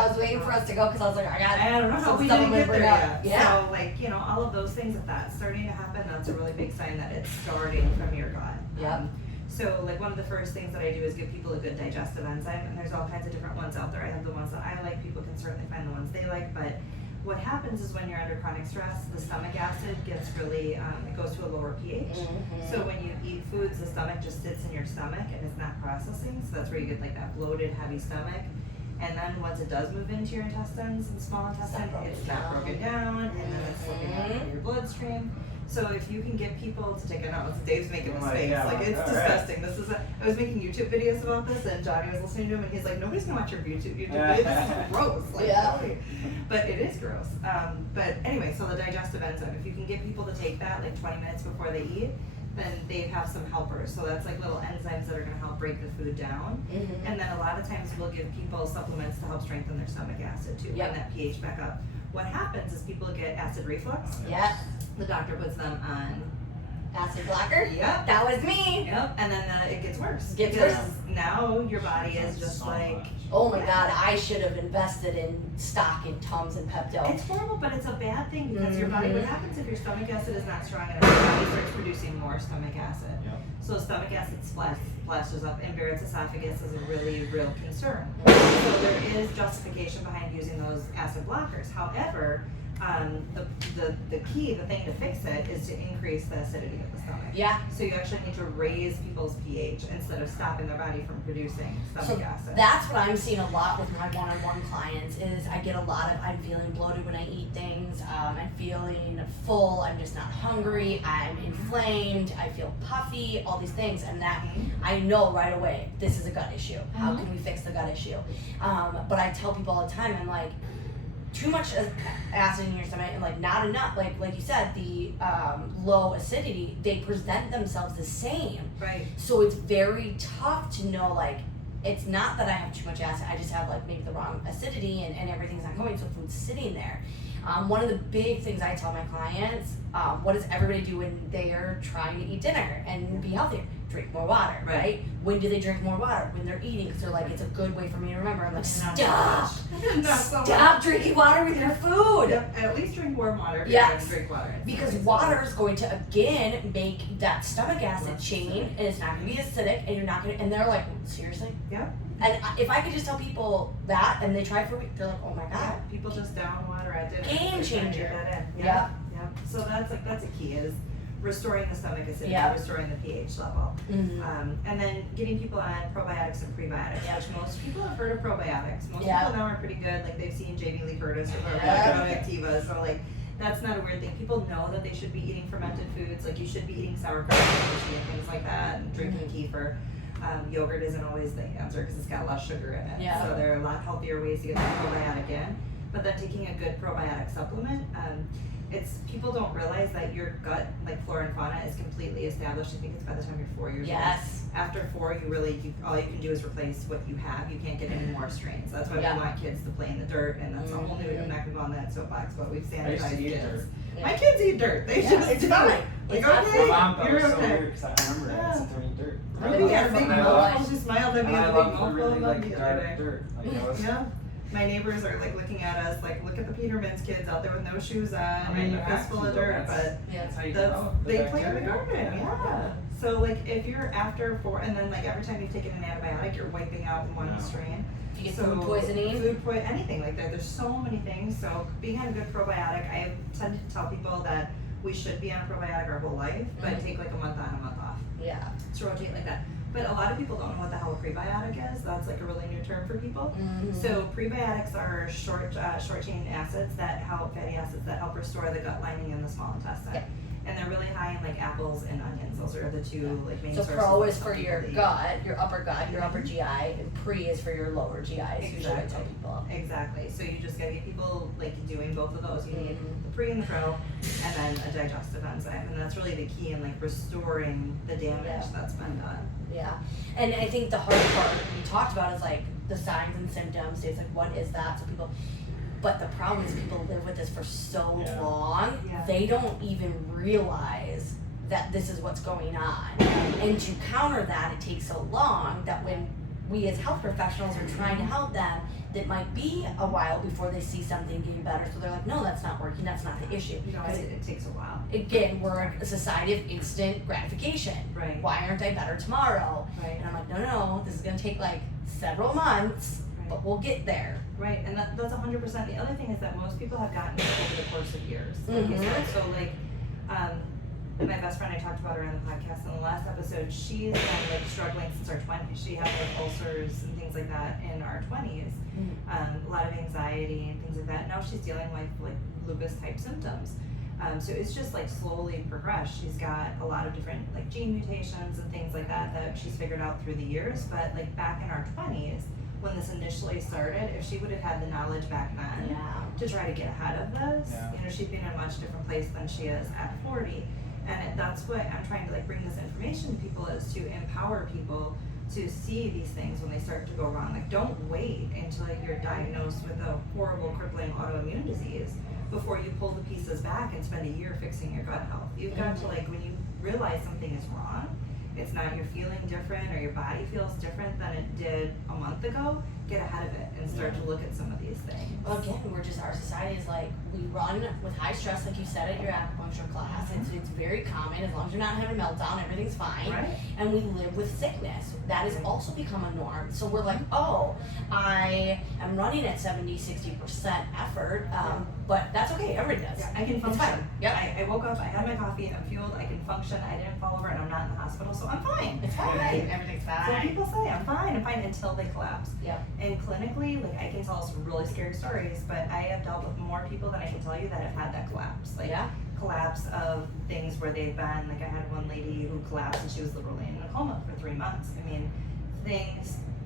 was waiting for us to go because I was like, I don't know how some we stuff didn't I'm get gonna there bring up. yet. Yeah. So like, all of those things, if that's starting to happen, that's a really big sign that it's starting from your gut. Yep. So like one of the first things that I do is give people a good digestive enzyme, and there's all kinds of different ones out there. I have the ones that I like, people can certainly find the ones they like, but what happens is when you're under chronic stress, the stomach acid gets really, it goes to a lower pH. So when you eat foods, the stomach just sits in your stomach and it's not processing, so that's where you get like that bloated, heavy stomach. And then once it does move into your intestines and small intestine, it's not broken down, and then it's slipping out into your bloodstream. So if you can get people to take it out, Dave's making this face, like it's disgusting. This is I was making YouTube videos about this, and Johnny was listening to him, and he's like, nobody's gonna watch your YouTube videos. This is gross. Like, nobody. But it is gross. But anyway, so the digestive enzyme, if you can get people to take that like 20 minutes before they eat, then they have some helpers. So that's like little enzymes that are gonna help break the food down. And then a lot of times we'll give people supplements to help strengthen their stomach acid too, bring that pH back up. What happens is people get acid reflux. Yes. The doctor puts them on acid blocker. Yep. That was me. Yep. And then it gets worse. Gets worse. Now your body is just like. Oh my God! I should have invested in stock in Tums and Pepto. It's horrible, but it's a bad thing because your body. What happens if your stomach acid is not strong enough? Your body starts producing more stomach acid. Yep. So stomach acid splashes up, and Barrett's esophagus is a really real concern. So there is justification behind using those acid blockers. However, the key, the thing to fix it is to increase the acidity of the stomach. Yeah. So you actually need to raise people's pH instead of stopping their body from producing stomach acid. That's what I'm seeing a lot with my one-on-one clients is I get a lot of, I'm feeling bloated when I eat things, I'm feeling full, I'm just not hungry, I'm inflamed, I feel puffy, all these things, and that I know right away, this is a gut issue. How can we fix the gut issue? But I tell people all the time, I'm like, too much acid in your stomach and like not enough, like you said, the low acidity, they present themselves the same. Right. So it's very tough to know, like, it's not that I have too much acid, I just have like maybe the wrong acidity and everything's not going, so food's sitting there. One of the big things I tell my clients, what does everybody do when they're trying to eat dinner and be healthier? Drink more water, right? When do they drink more water? When they're eating, because they're like, it's a good way for me to remember. I'm like, stop drinking water with your food. Yep. At least drink warm water if Yes. you're going to drink water. Because water is going to again make that stomach acid chain, and it's not going to be acidic, and you're not going to. And they're like, seriously? Yep. And if I could just tell people that, and they try it for a week, they're like, oh my God. Yeah. People just down water at dinner. Game changer. Get that in. Yeah. Yep. So that's a key is restoring the stomach acidity, Yeah. restoring the pH level. And then getting people on probiotics and prebiotics, which most people have heard of probiotics. Most people now are pretty good, like they've seen Jamie Lee Curtis or Activa, so like that's not a weird thing. People know that they should be eating fermented foods, like you should be eating sauerkraut and things like that, and drinking kefir. Yogurt isn't always the answer because it's got less sugar in it. Yeah. So there are a lot healthier ways to get the probiotic in. But then taking a good probiotic supplement, it's people don't realize that your gut, like flora and fauna, is completely established. I think it's by the time you're 4 years old. After 4, all you can do is replace what you have. You can't get any more strains. That's why we want kids to play in the dirt, and that's a whole new. I'm not gonna go on that soapbox, but we've sanitized kids. Dirt. My kids eat dirt. They just it's do fine. it. Like, It's okay, My mom thought it you're was so okay. weird because I remember I sit there and eat dirt. Really? Yeah, big my mouthful. She smiled at me And I with a big love the mouthful really of like the other dark day. dirt. Like, it was, Yeah. My neighbors are like looking at us like, look at the Peterman's kids out there with no shoes on and you a have fistful to, of though. dirt, but That's how you develop the they play in the bacteria. garden, yeah. So like if you're after 4, and then like every time you've taken an antibiotic, you're wiping out one strain. If you get So food poisoning. Anything like that. There's so many things. So being on a good probiotic, I tend to tell people that we should be on a probiotic our whole life, but take like a month on, a month off. Yeah. To rotate like that. But a lot of people don't know what the hell a prebiotic is. That's like a really new term for people. So prebiotics are short chain acids that help, fatty acids that help restore the gut lining in the small intestine. Yeah. And they're really high in like apples and onions. Those are the two like main So sources. pro of is for your something to eat. gut, your upper GI, and pre is for your lower GI. Is usually what I tell people. Exactly. So you just gotta get people like doing both of those. You need the pre and the pro, and then a digestive enzyme, and that's really the key in like restoring the damage that's been done. Yeah, and I think the hard part we talked about is like the signs and symptoms. It's like, what is that? So people, but the problem is people live with this for so long, they don't even realize that this is what's going on. And to counter that, it takes so long that when we as health professionals are trying to help them, that might be a while before they see something getting better. So they're like, no, that's not working. That's not the issue. It takes a while. Again, we're a society of instant gratification. Right. Why aren't I better tomorrow? Right. And I'm like, no, this is going to take like several months, but we'll get there. Right, and that's 100%. The other thing is that most people have gotten it over the course of years. Like you said. So like, my best friend, I talked about her on the podcast in the last episode. She's been like struggling since her 20s. She had like ulcers and things like that in our 20s. A lot of anxiety and things like that. Now she's dealing with like lupus type symptoms. So it's just like slowly progressed. She's got a lot of different like gene mutations and things like that that she's figured out through the years. But like back in our 20s, when this initially started, if she would have had the knowledge back then to try to get ahead of this, you know, she'd be in a much different place than she is at 40. And that's what I'm trying to like bring this information to people, is to empower people to see these things when they start to go wrong. Like, don't wait until you're diagnosed with a horrible crippling autoimmune disease before you pull the pieces back and spend a year fixing your gut health. You've got to, like, when you realize something is wrong, it's not you're feeling different or your body feels different than it did a month ago, get ahead of it and start to look at some of these things. Well, again, our society is like, we run with high stress, like you said at your acupuncture class. It's very common. As long as you're not having a meltdown, everything's fine. Right. And we live with sickness. That has also become a norm. So we're like, oh, I am running at 70-60% effort, but that's okay. Everybody does. Yeah, I can function. It's fine. Yep. I woke up, I had my coffee, I'm fueled, I can function, I didn't fall over, and I'm not in the hospital, so I'm fine. It's fine. Everything's So fine. people say I'm fine until they collapse. Yep. And clinically, like, I can tell some really scary stories, but I have dealt with more people than I can tell you that have had that collapse. Like, collapse of things where they've been, like, I had one lady who collapsed and she was literally in a coma for 3 months. I mean,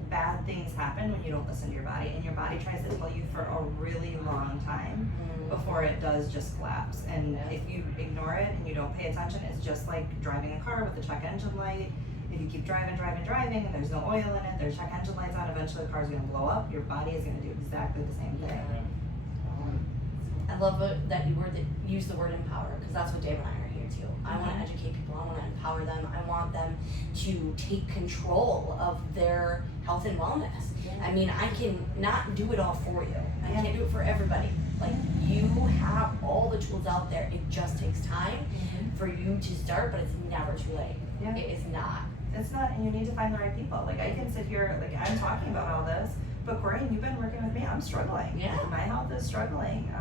bad things happen when you don't listen to your body, and your body tries to tell you for a really long time before it does just collapse. And if you ignore it and you don't pay attention, it's just like driving a car with the check engine light. If you keep driving, and there's no oil in it, there's check engine lights on, eventually the car's gonna blow up, your body is gonna do exactly the same thing. I love it that you use the word empower, because that's what Dave and I are here too. I want to educate people. I want to empower them. I want them to take control of their health and wellness. I mean, I can not do it all for you. I can't do it for everybody. Like, you have all the tools out there. It just takes time for you to start, but it's never too late. Yeah. It is not. It's not, and you need to find the right people. Like, I can sit here, like, I'm talking about all this, but Corey, you've been working with me. I'm struggling. Yeah. My health is struggling.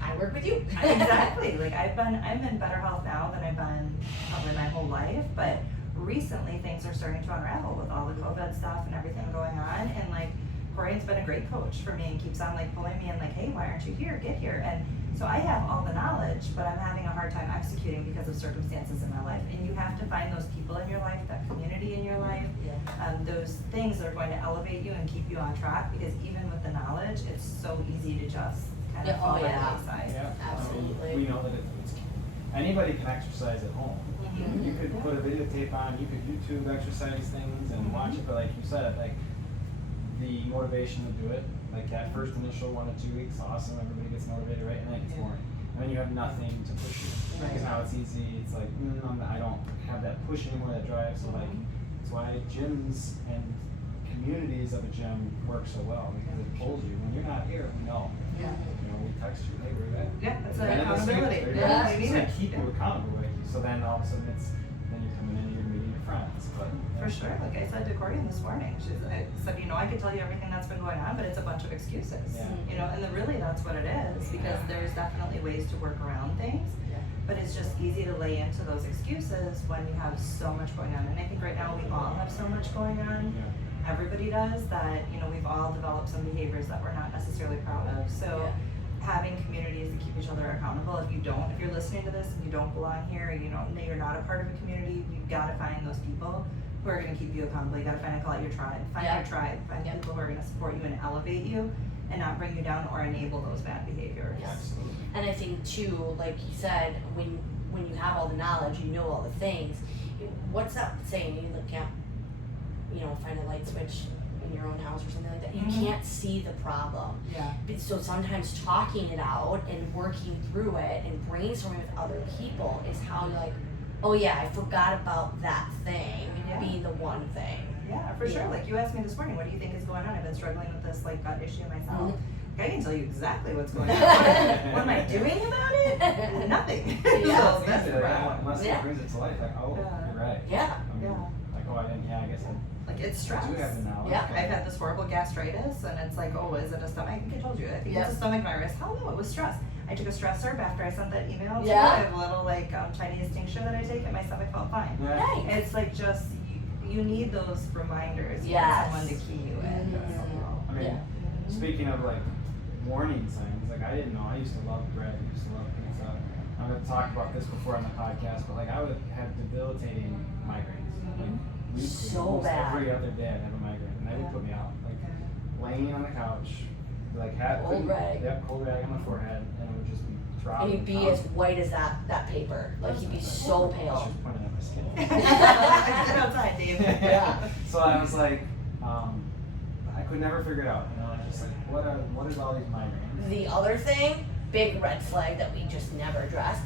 I work with you. Exactly. Like, I'm in better health now than I've been probably my whole life, but recently things are starting to unravel with all the COVID stuff and everything going on. And like, Corey's been a great coach for me and keeps on like pulling me in, like, hey, why aren't you here? Get here. And so I have all the knowledge, but I'm having a hard time executing because of circumstances in my life. And you have to find those people in your life, that community in your life, those things that are going to elevate you and keep you on track, because even with the knowledge, it's so easy to just kind of fall by the wayside. Yeah, Absolutely. We know that it's anybody can exercise at home. You could put a videotape on, you could YouTube exercise things and watch it, but like you said, like, the motivation to do it, like that first initial 1 to 2 weeks, awesome, everybody gets motivated, right? And then it's boring. And then you have nothing to push you. Because now it's easy, it's like, I don't have that push anymore, that drive. So like, that's why gyms and communities of a gym work so well, because it pulls you. When you're not here, we know. You know, we text you, hey, where you at? Yeah, that's At the end of this week, accountability. there you Yeah, go. you need So it. keep you accountable, right? So then all of a sudden then you're coming in and you're meeting your friends. But For sure. Like I said to Corey this morning, I said, you know, I could tell you everything that's been going on, but it's a bunch of excuses. Yeah. You know, and really that's what it is, because there's definitely ways to work around things. But it's just easy to lay into those excuses when you have so much going on. And I think right now we all have so much going on. Everybody does, that, you know, we've all developed some behaviors that we're not necessarily proud of. So having communities that keep each other accountable. If you're listening to this and you don't belong here, you know, you're not a part of a community, you've got to find those people who are going to keep you accountable. You got to call it your tribe. Find your tribe. Find people who are going to support you and elevate you, and not bring you down or enable those bad behaviors. Absolutely. And I think too, like you said, when you have all the knowledge, you know all the things. What's that saying? You can't, find a light switch in your own house or something like that. You can't see the problem. Yeah. So sometimes talking it out and working through it and brainstorming with other people is how you're like, oh yeah, I forgot about that thing being the one thing. Yeah, for sure. Like you asked me this morning, what do you think is going on? I've been struggling with this like gut issue myself. I can tell you exactly what's going on. What am I doing about it? Nothing. Yeah. So that's the problem. Unless it brings it to life, like, oh, you're right. Yeah. I mean, like, oh, I guess Like it's stress. I do have the knowledge. Yeah. I've had this horrible gastritis, and it's like, oh, is it a stomach? I think I told you. I think it's a stomach virus. Hell no, it was stress. I took a stress herb after I sent that email to you. Yeah. I have a little like Chinese tincture that I take, and my stomach felt fine. Yeah. Nice. It's like just you need those reminders. You Yes. need someone to key you in. I mean, Yeah. speaking of like warning signs, like I didn't know. I used to love bread. I used to love pizza. I'm gonna talk about this before on the podcast, but like I would have debilitating migraines. Like weekly, So almost bad. every other day I'd have a migraine, and that would put me out. Like laying on the couch, like Cold rag. Yep, cold rag on my forehead, and it would just be throbbing. And he'd be as white as that paper. Like he'd be so She pale. was pointing at my skin. Get outside, Dave. Yeah. So I was like, I could never figure it out. You know, I was just like, what is all these migraines? The other thing, big red flag that we just never addressed.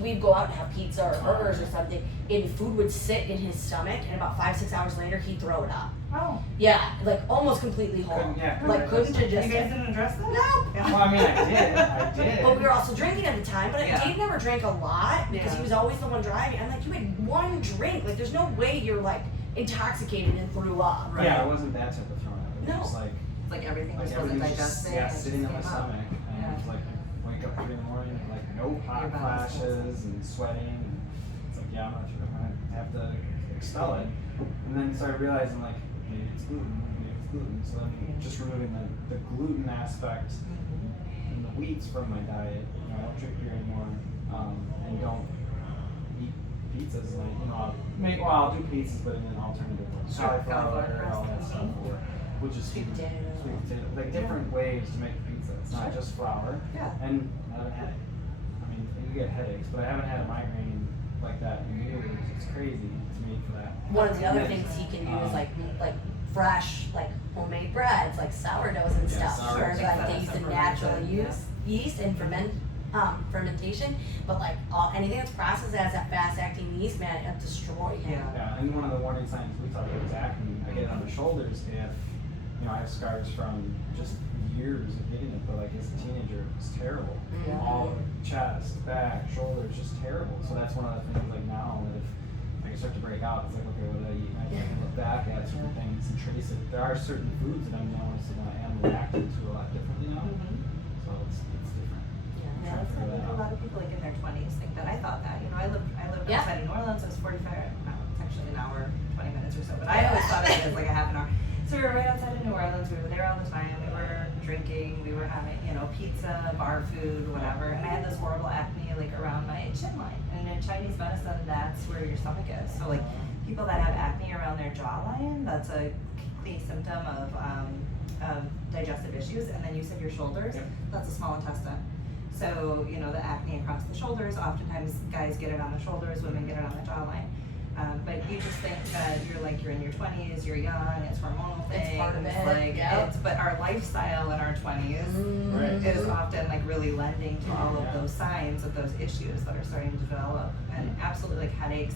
We'd go out and have pizza or burgers or something, and food would sit in his stomach, and about 5-6 hours later, he'd throw it up. Oh. Yeah, like almost completely whole. Couldn't You digest guys it. didn't address that? No. Yeah. Well, I mean, I did. But we were also drinking at the time, but Yeah. Dave never drank a lot because Yeah. he was always the one driving. I'm like, you had one drink. Like, there's no way you're like intoxicated and threw up. Right. Yeah, it wasn't that type of throwing up. It was No. just like Like everything was wasn't everything was just digesting. yeah, and it sitting in just my came up. stomach, and Yeah. it was like I wake up 3 in the morning, like no hot Your body's flashes and sweating. And it's like yeah, I'm not sure I'm gonna have to expel it. And then started realizing like maybe it's gluten, maybe it's gluten. So then just removing the gluten aspect Mhm. and the wheats from my diet. You know, I don't drink beer anymore, and don't eat pizzas. Like I'll do pizzas, but in an alternative, like cauliflower, all that stuff, or we'll just Sweet potato. sweet potato, like different ways to make pizza. It's not just flour. Yeah. And I haven't had it. I mean, you get headaches, but I haven't had a migraine like that in years. It's crazy to me for that. One of the other things he can do is like fresh, like homemade breads, like sourdoughs and Yeah, stuff. sourdough. Where like they use the natural Fermented, yeast and fermentation, but like anything that's processed as that fast-acting yeast, man, it'll destroy him. Yeah. Yeah, and one of the warning signs we talked about is acne. I get it on the shoulders if, I have scars from just years of getting it, but like as a teenager, it was terrible. Yeah. All chest, back, shoulders, just terrible. So that's one of the things like now that if I start to break out, it's like, okay, what did I eat? And I can look back at certain things and trace it. There are certain foods that I'm noticing that I am reacting to a lot differently now. Mhm. So it's different. Yeah, that's I think a lot of people like in their 20s think that. I thought that. I lived Yeah. outside of New Orleans. I was 45. No, it's actually an hour, 20 minutes or so. But I always thought it was like a half an hour. So we were right outside of New Orleans. We were there all the time. We were drinking. We were having pizza, bar food, whatever. And I had this horrible acne like around my chin line. And in Chinese medicine, that's where your stomach is. So like people that have acne around their jawline, that's a key symptom of digestive issues. And then you said your shoulders, Yep. that's a small intestine. So, the acne across the shoulders, oftentimes guys get it on the shoulders, women get it on the jawline. But you just think that you're in your 20s, you're young, it's hormonal things. It's part of it, But our lifestyle in our 20s Right. is often like really lending to all of Yeah. those signs of those issues that are starting to develop. And absolutely like headaches,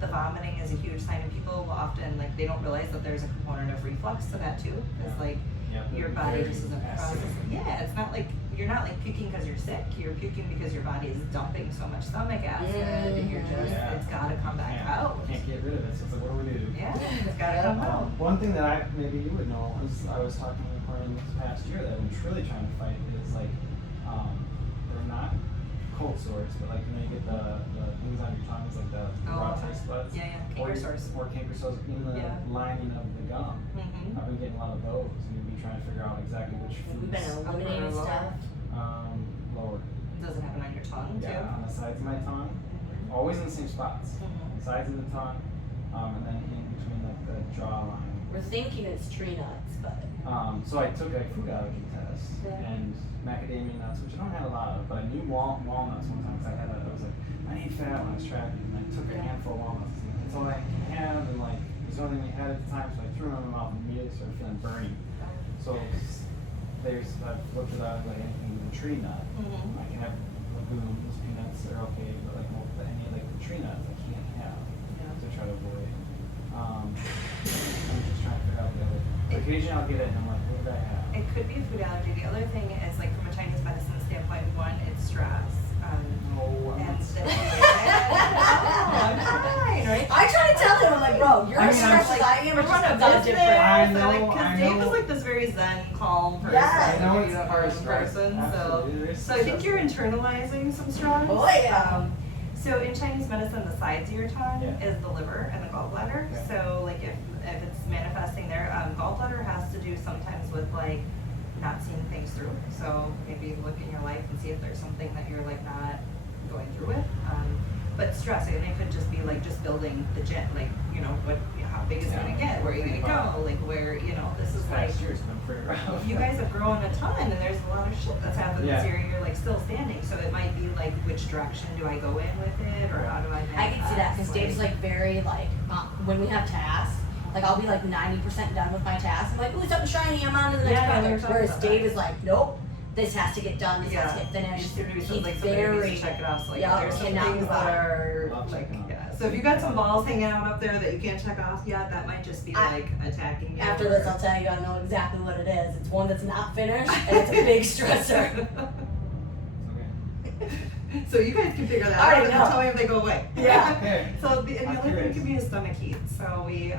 the vomiting is a huge sign, and people will often they don't realize that there's a component of reflux to that too. It's like Yep. your body just isn't Acid. processing. Yeah, it's not like you're not like puking because you're sick. You're puking because your body is dumping so much stomach acid. And you're just Yeah. it's got to come back out. Can't get rid of it. So it's like, what do we do? Yeah, it's got to come out. One thing that maybe you would know is I was talking with Corinne this past year that I've been really trying to fight is they're not cold sores, but you get the things on your tongue, like the raw taste buds. Yeah, canker sores. Or canker sores in the Yeah. lining of the gum. Mm-hmm. I've been getting a lot of those, and we've been trying to figure out exactly which We've foods. been eliminating Lower. stuff. Lower. Does it happen on your tongue too? Yeah, on the sides of my tongue, always in the same spots. Mhm. Sides of the tongue, and then in between the jawline. We're thinking it's tree nuts, but So I took a food allergy test and macadamia nuts, which I don't have a lot of, but I knew walnuts one time because I was like, I need fat when I was tracking, and I took a handful of walnuts. And that's all I can have, and it was the only thing we had at the time, so I threw them in my mouth and immediately started feeling burning. So I've looked at that anything with a tree nut. Mhm. I can have legumes, peanuts are okay, but any the tree nuts I can't have to try to avoid. I'm just trying to figure out the other. Occasionally I'll get it and I'm like, what did I have? It could be a food allergy. The other thing is from a Chinese medicine standpoint, one, it's stress. No, I'm And not the, stressed. I'm fine, right? I try to tell him, I'm like, bro, you're I as mean, I'm stressed as I am, We're it's on a just not business. different. I know, Because I Dave know. was like this very zen zen, calm person. Yes. I know You're it's a hard calm stress. person. Absolutely. It is So I think stressful. you're internalizing some stress. Oh, yeah. So in Chinese medicine, the sides of your tongue Yeah. is the liver and the gallbladder. Okay. So like if it's manifesting there, gallbladder has to do sometimes with like not seeing things through. So maybe look in your life and see if there's something that you're like not going through with. But stress, and it could just be like just building the jet, like how big is it gonna get? Where are you gonna go? Like where this is like. Last year's been pretty rough. You guys have grown a ton, and there's a lot of shit that's happened this Yeah. year. You're like still standing, so it might be like, which direction do I go in with it, or how do I? I can see that because Dave's like very like when we have tasks, like I'll be like 90% done with my task. I'm like, ooh, something shiny, I'm on to the next Yeah, we were project. talking Whereas about Dave that. is like, nope, this has to get done, this has to get finished. He's Like very check it off. So like, yeah, there's some cannot things move that on. are Love like checking off. So if you got some balls hanging out up there that you can't check off yet, that might just be like attacking you. After this, I'll tell you, I know exactly what it is. It's one that's not finished, and it's a big stressor. Okay. So you guys can figure that I out already and know. tell me if they go away. Yeah. Okay. So the I'm other thing curious. could be a stomach heat. So we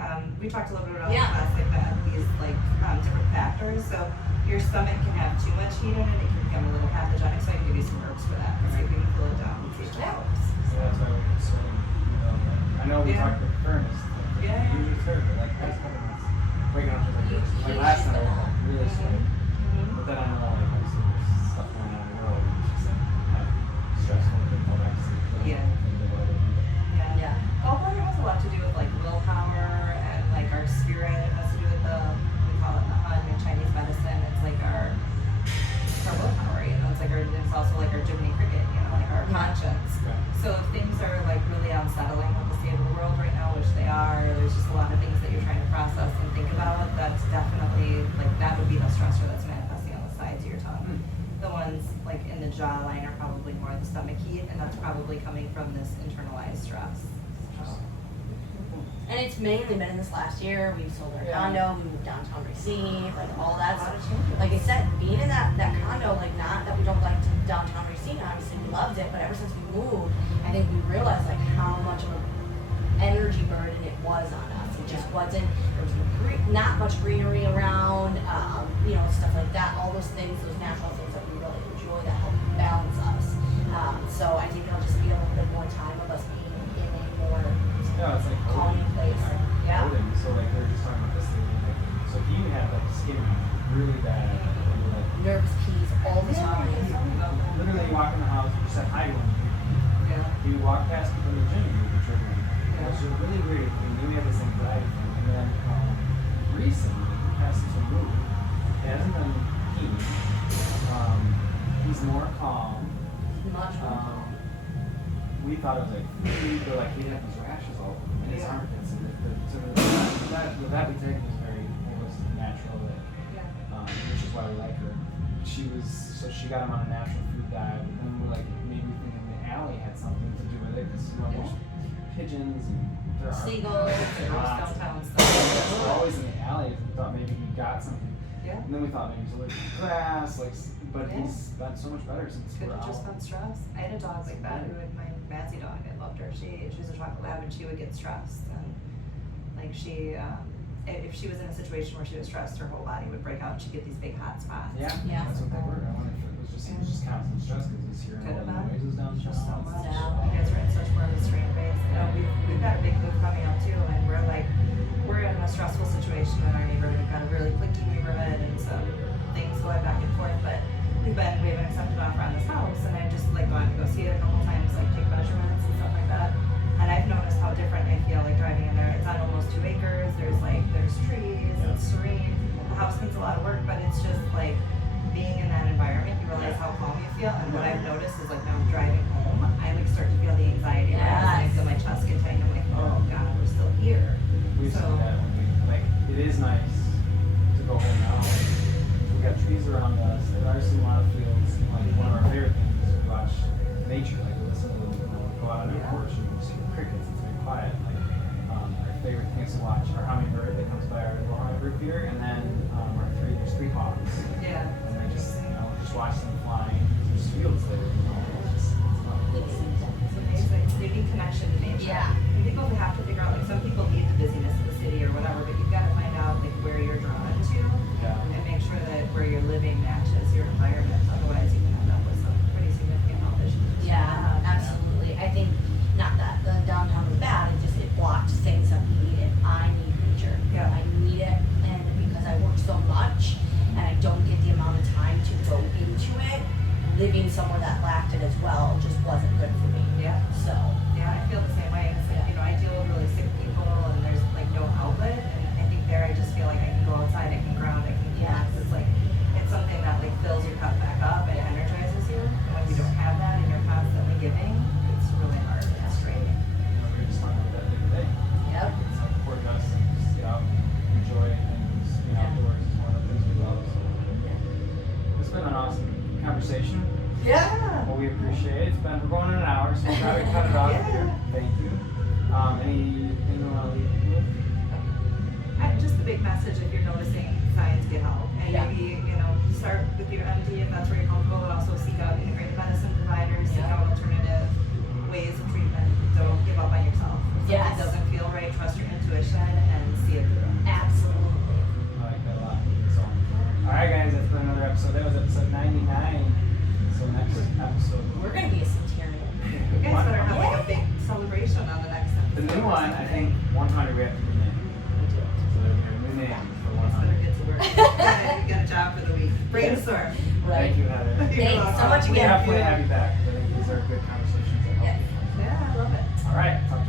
talked a little bit about Yeah. the class like that. These like different factors. So your stomach can have too much heat in it. It can become a little pathogenic. So I can give you some herbs for that. See if we can cool it down. See if that works. So that's why we're concerned. I know we Yeah. talked about the furnace. Yeah. Usually it's hurt, but like last couple months, waking up to You- like you last should night, know. really slow. Mhm. But then I know like obviously there's stuff going on in the world, which is like stressful. Couldn't go back to sleep. Yeah. Yeah. Gallbladder has a lot to do with like willpower and like our spirit. It has to do with we call it in Chinese medicine. It's like our willpower. It's like it's also like our Jiminy Cricket. Like our conscience. Right. So if things are like really unsettling with the state of the world right now, which they are, there's just a lot of things that you're trying to process and think about. That's definitely like that would be the stressor that's manifesting on the sides of your tongue. The ones like in the jawline are probably more the stomach heat, and that's probably coming from this internalized stress. And it's mainly been in this last year. We sold our condo, we moved downtown Racine, like all that stuff. Like I said, being in that condo, like not that we don't like downtown Racine, obviously we loved it, but ever since we moved, I think we realized like how much of an energy burden it was on us. It just wasn't, there was not much greenery around, stuff like that, all those things, those natural things that we really enjoy that help balance us. So I think it'll just be a little bit more time of us being in a more No, it's like calming place. Yeah. coding. So like we were just talking about this thing. Like, so he would have like skin really bad. And like Nervous peas all the time. literally you walk in the house, you said hi to him. Yeah. You walk past people in the gym, you would be triggering. It was just really weird. We knew we had this anxiety thing, and then recently, past this move, it hasn't been heat. He's more calm. Much more. We thought it was like food, but like he had these rashes all over him in his Yeah. armpits, and that we think was very natural. Which is why we like her. She got him on a natural food diet, and then we're like maybe thinking the alley had something to do with it because there's pigeons and there are Seagulls. lots of Downtown stuff. stuff. We're always in the alley. We thought maybe he got something, Yeah. and then we thought maybe he's allergic to grass, but Yeah. he's been so much better since Could we're have out. just been stress. I had a dog like that who had my Mazzy dog. I loved her. She was a chocolate lab, and she would get stressed, and like if she was in a situation where she was stressed, her whole body would break out, and she'd get these big hot spots. Yeah. That's what they were. I wonder if it was just constant stress because he's hearing Could all have the been. noises down Just so much. Yeah. You guys are in such more of a strain phase. We've got a big move coming up too, and we're in a stressful situation in our neighborhood. We've got a really cliquey neighborhood and some things going back and forth, but we have an accepted offer on this house, and I've just like gone to go see it a couple times, like take measurements and stuff like that. And I've noticed how different I feel like driving in there. It's on almost 2 acres. There's trees. Yeah. It's serene. The house needs a lot of work, but it's just like being in that environment. You realize how calm you feel. And what I've noticed is like now driving home, I like start to feel the anxiety. Yes. I feel my chest get tight. And I'm like, oh god, we're still here. We used to So- do that when it is nice to go home now. We got trees around us. There are some lot of fields. Like one of our favorite things is to watch nature. Like we listen to go out on our porch and you see the crickets. It's very quiet. Like our favorite things to watch are hummingbird that comes by our little hummingbird feeder, and then there's 3 hawks. Yeah. And I just watch them flying. There's fields there. It's lovely. It's amazing. They need connection to nature. Yeah. And people have to figure out, like, some people need the busyness of the city or whatever, but you've got to find out, like, where you're drawn to Yeah. and make sure We appreciate it. We're going in an hour, so we'll probably cut it off Yeah. here. Thank you. Anything you want to leave people with? Just the big message, if you're noticing signs, get help. And Yeah. maybe, start with your MD if that's where you're comfortable, but also seek out integrated medicine providers, seek Yeah. out alternative ways of treatment. Don't give up on yourself. If Yes. something doesn't feel right, trust your intuition and see it through. Absolutely. I like that a lot. So, all right, guys, that's been another episode. That was episode 99. So next episode, We're gonna be a centurion. You guys better have like a big celebration on the next the episode. new one. I think 100. We have to rename. So there'll be a new name for You guys 100. better get to work. You got a job for the week. Brainstorm. Thank you, Heather. You're Thanks so welcome. much We again. definitely have you back. I think these are good conversations. That help Yeah. people. Yeah, I love it. All right. Talk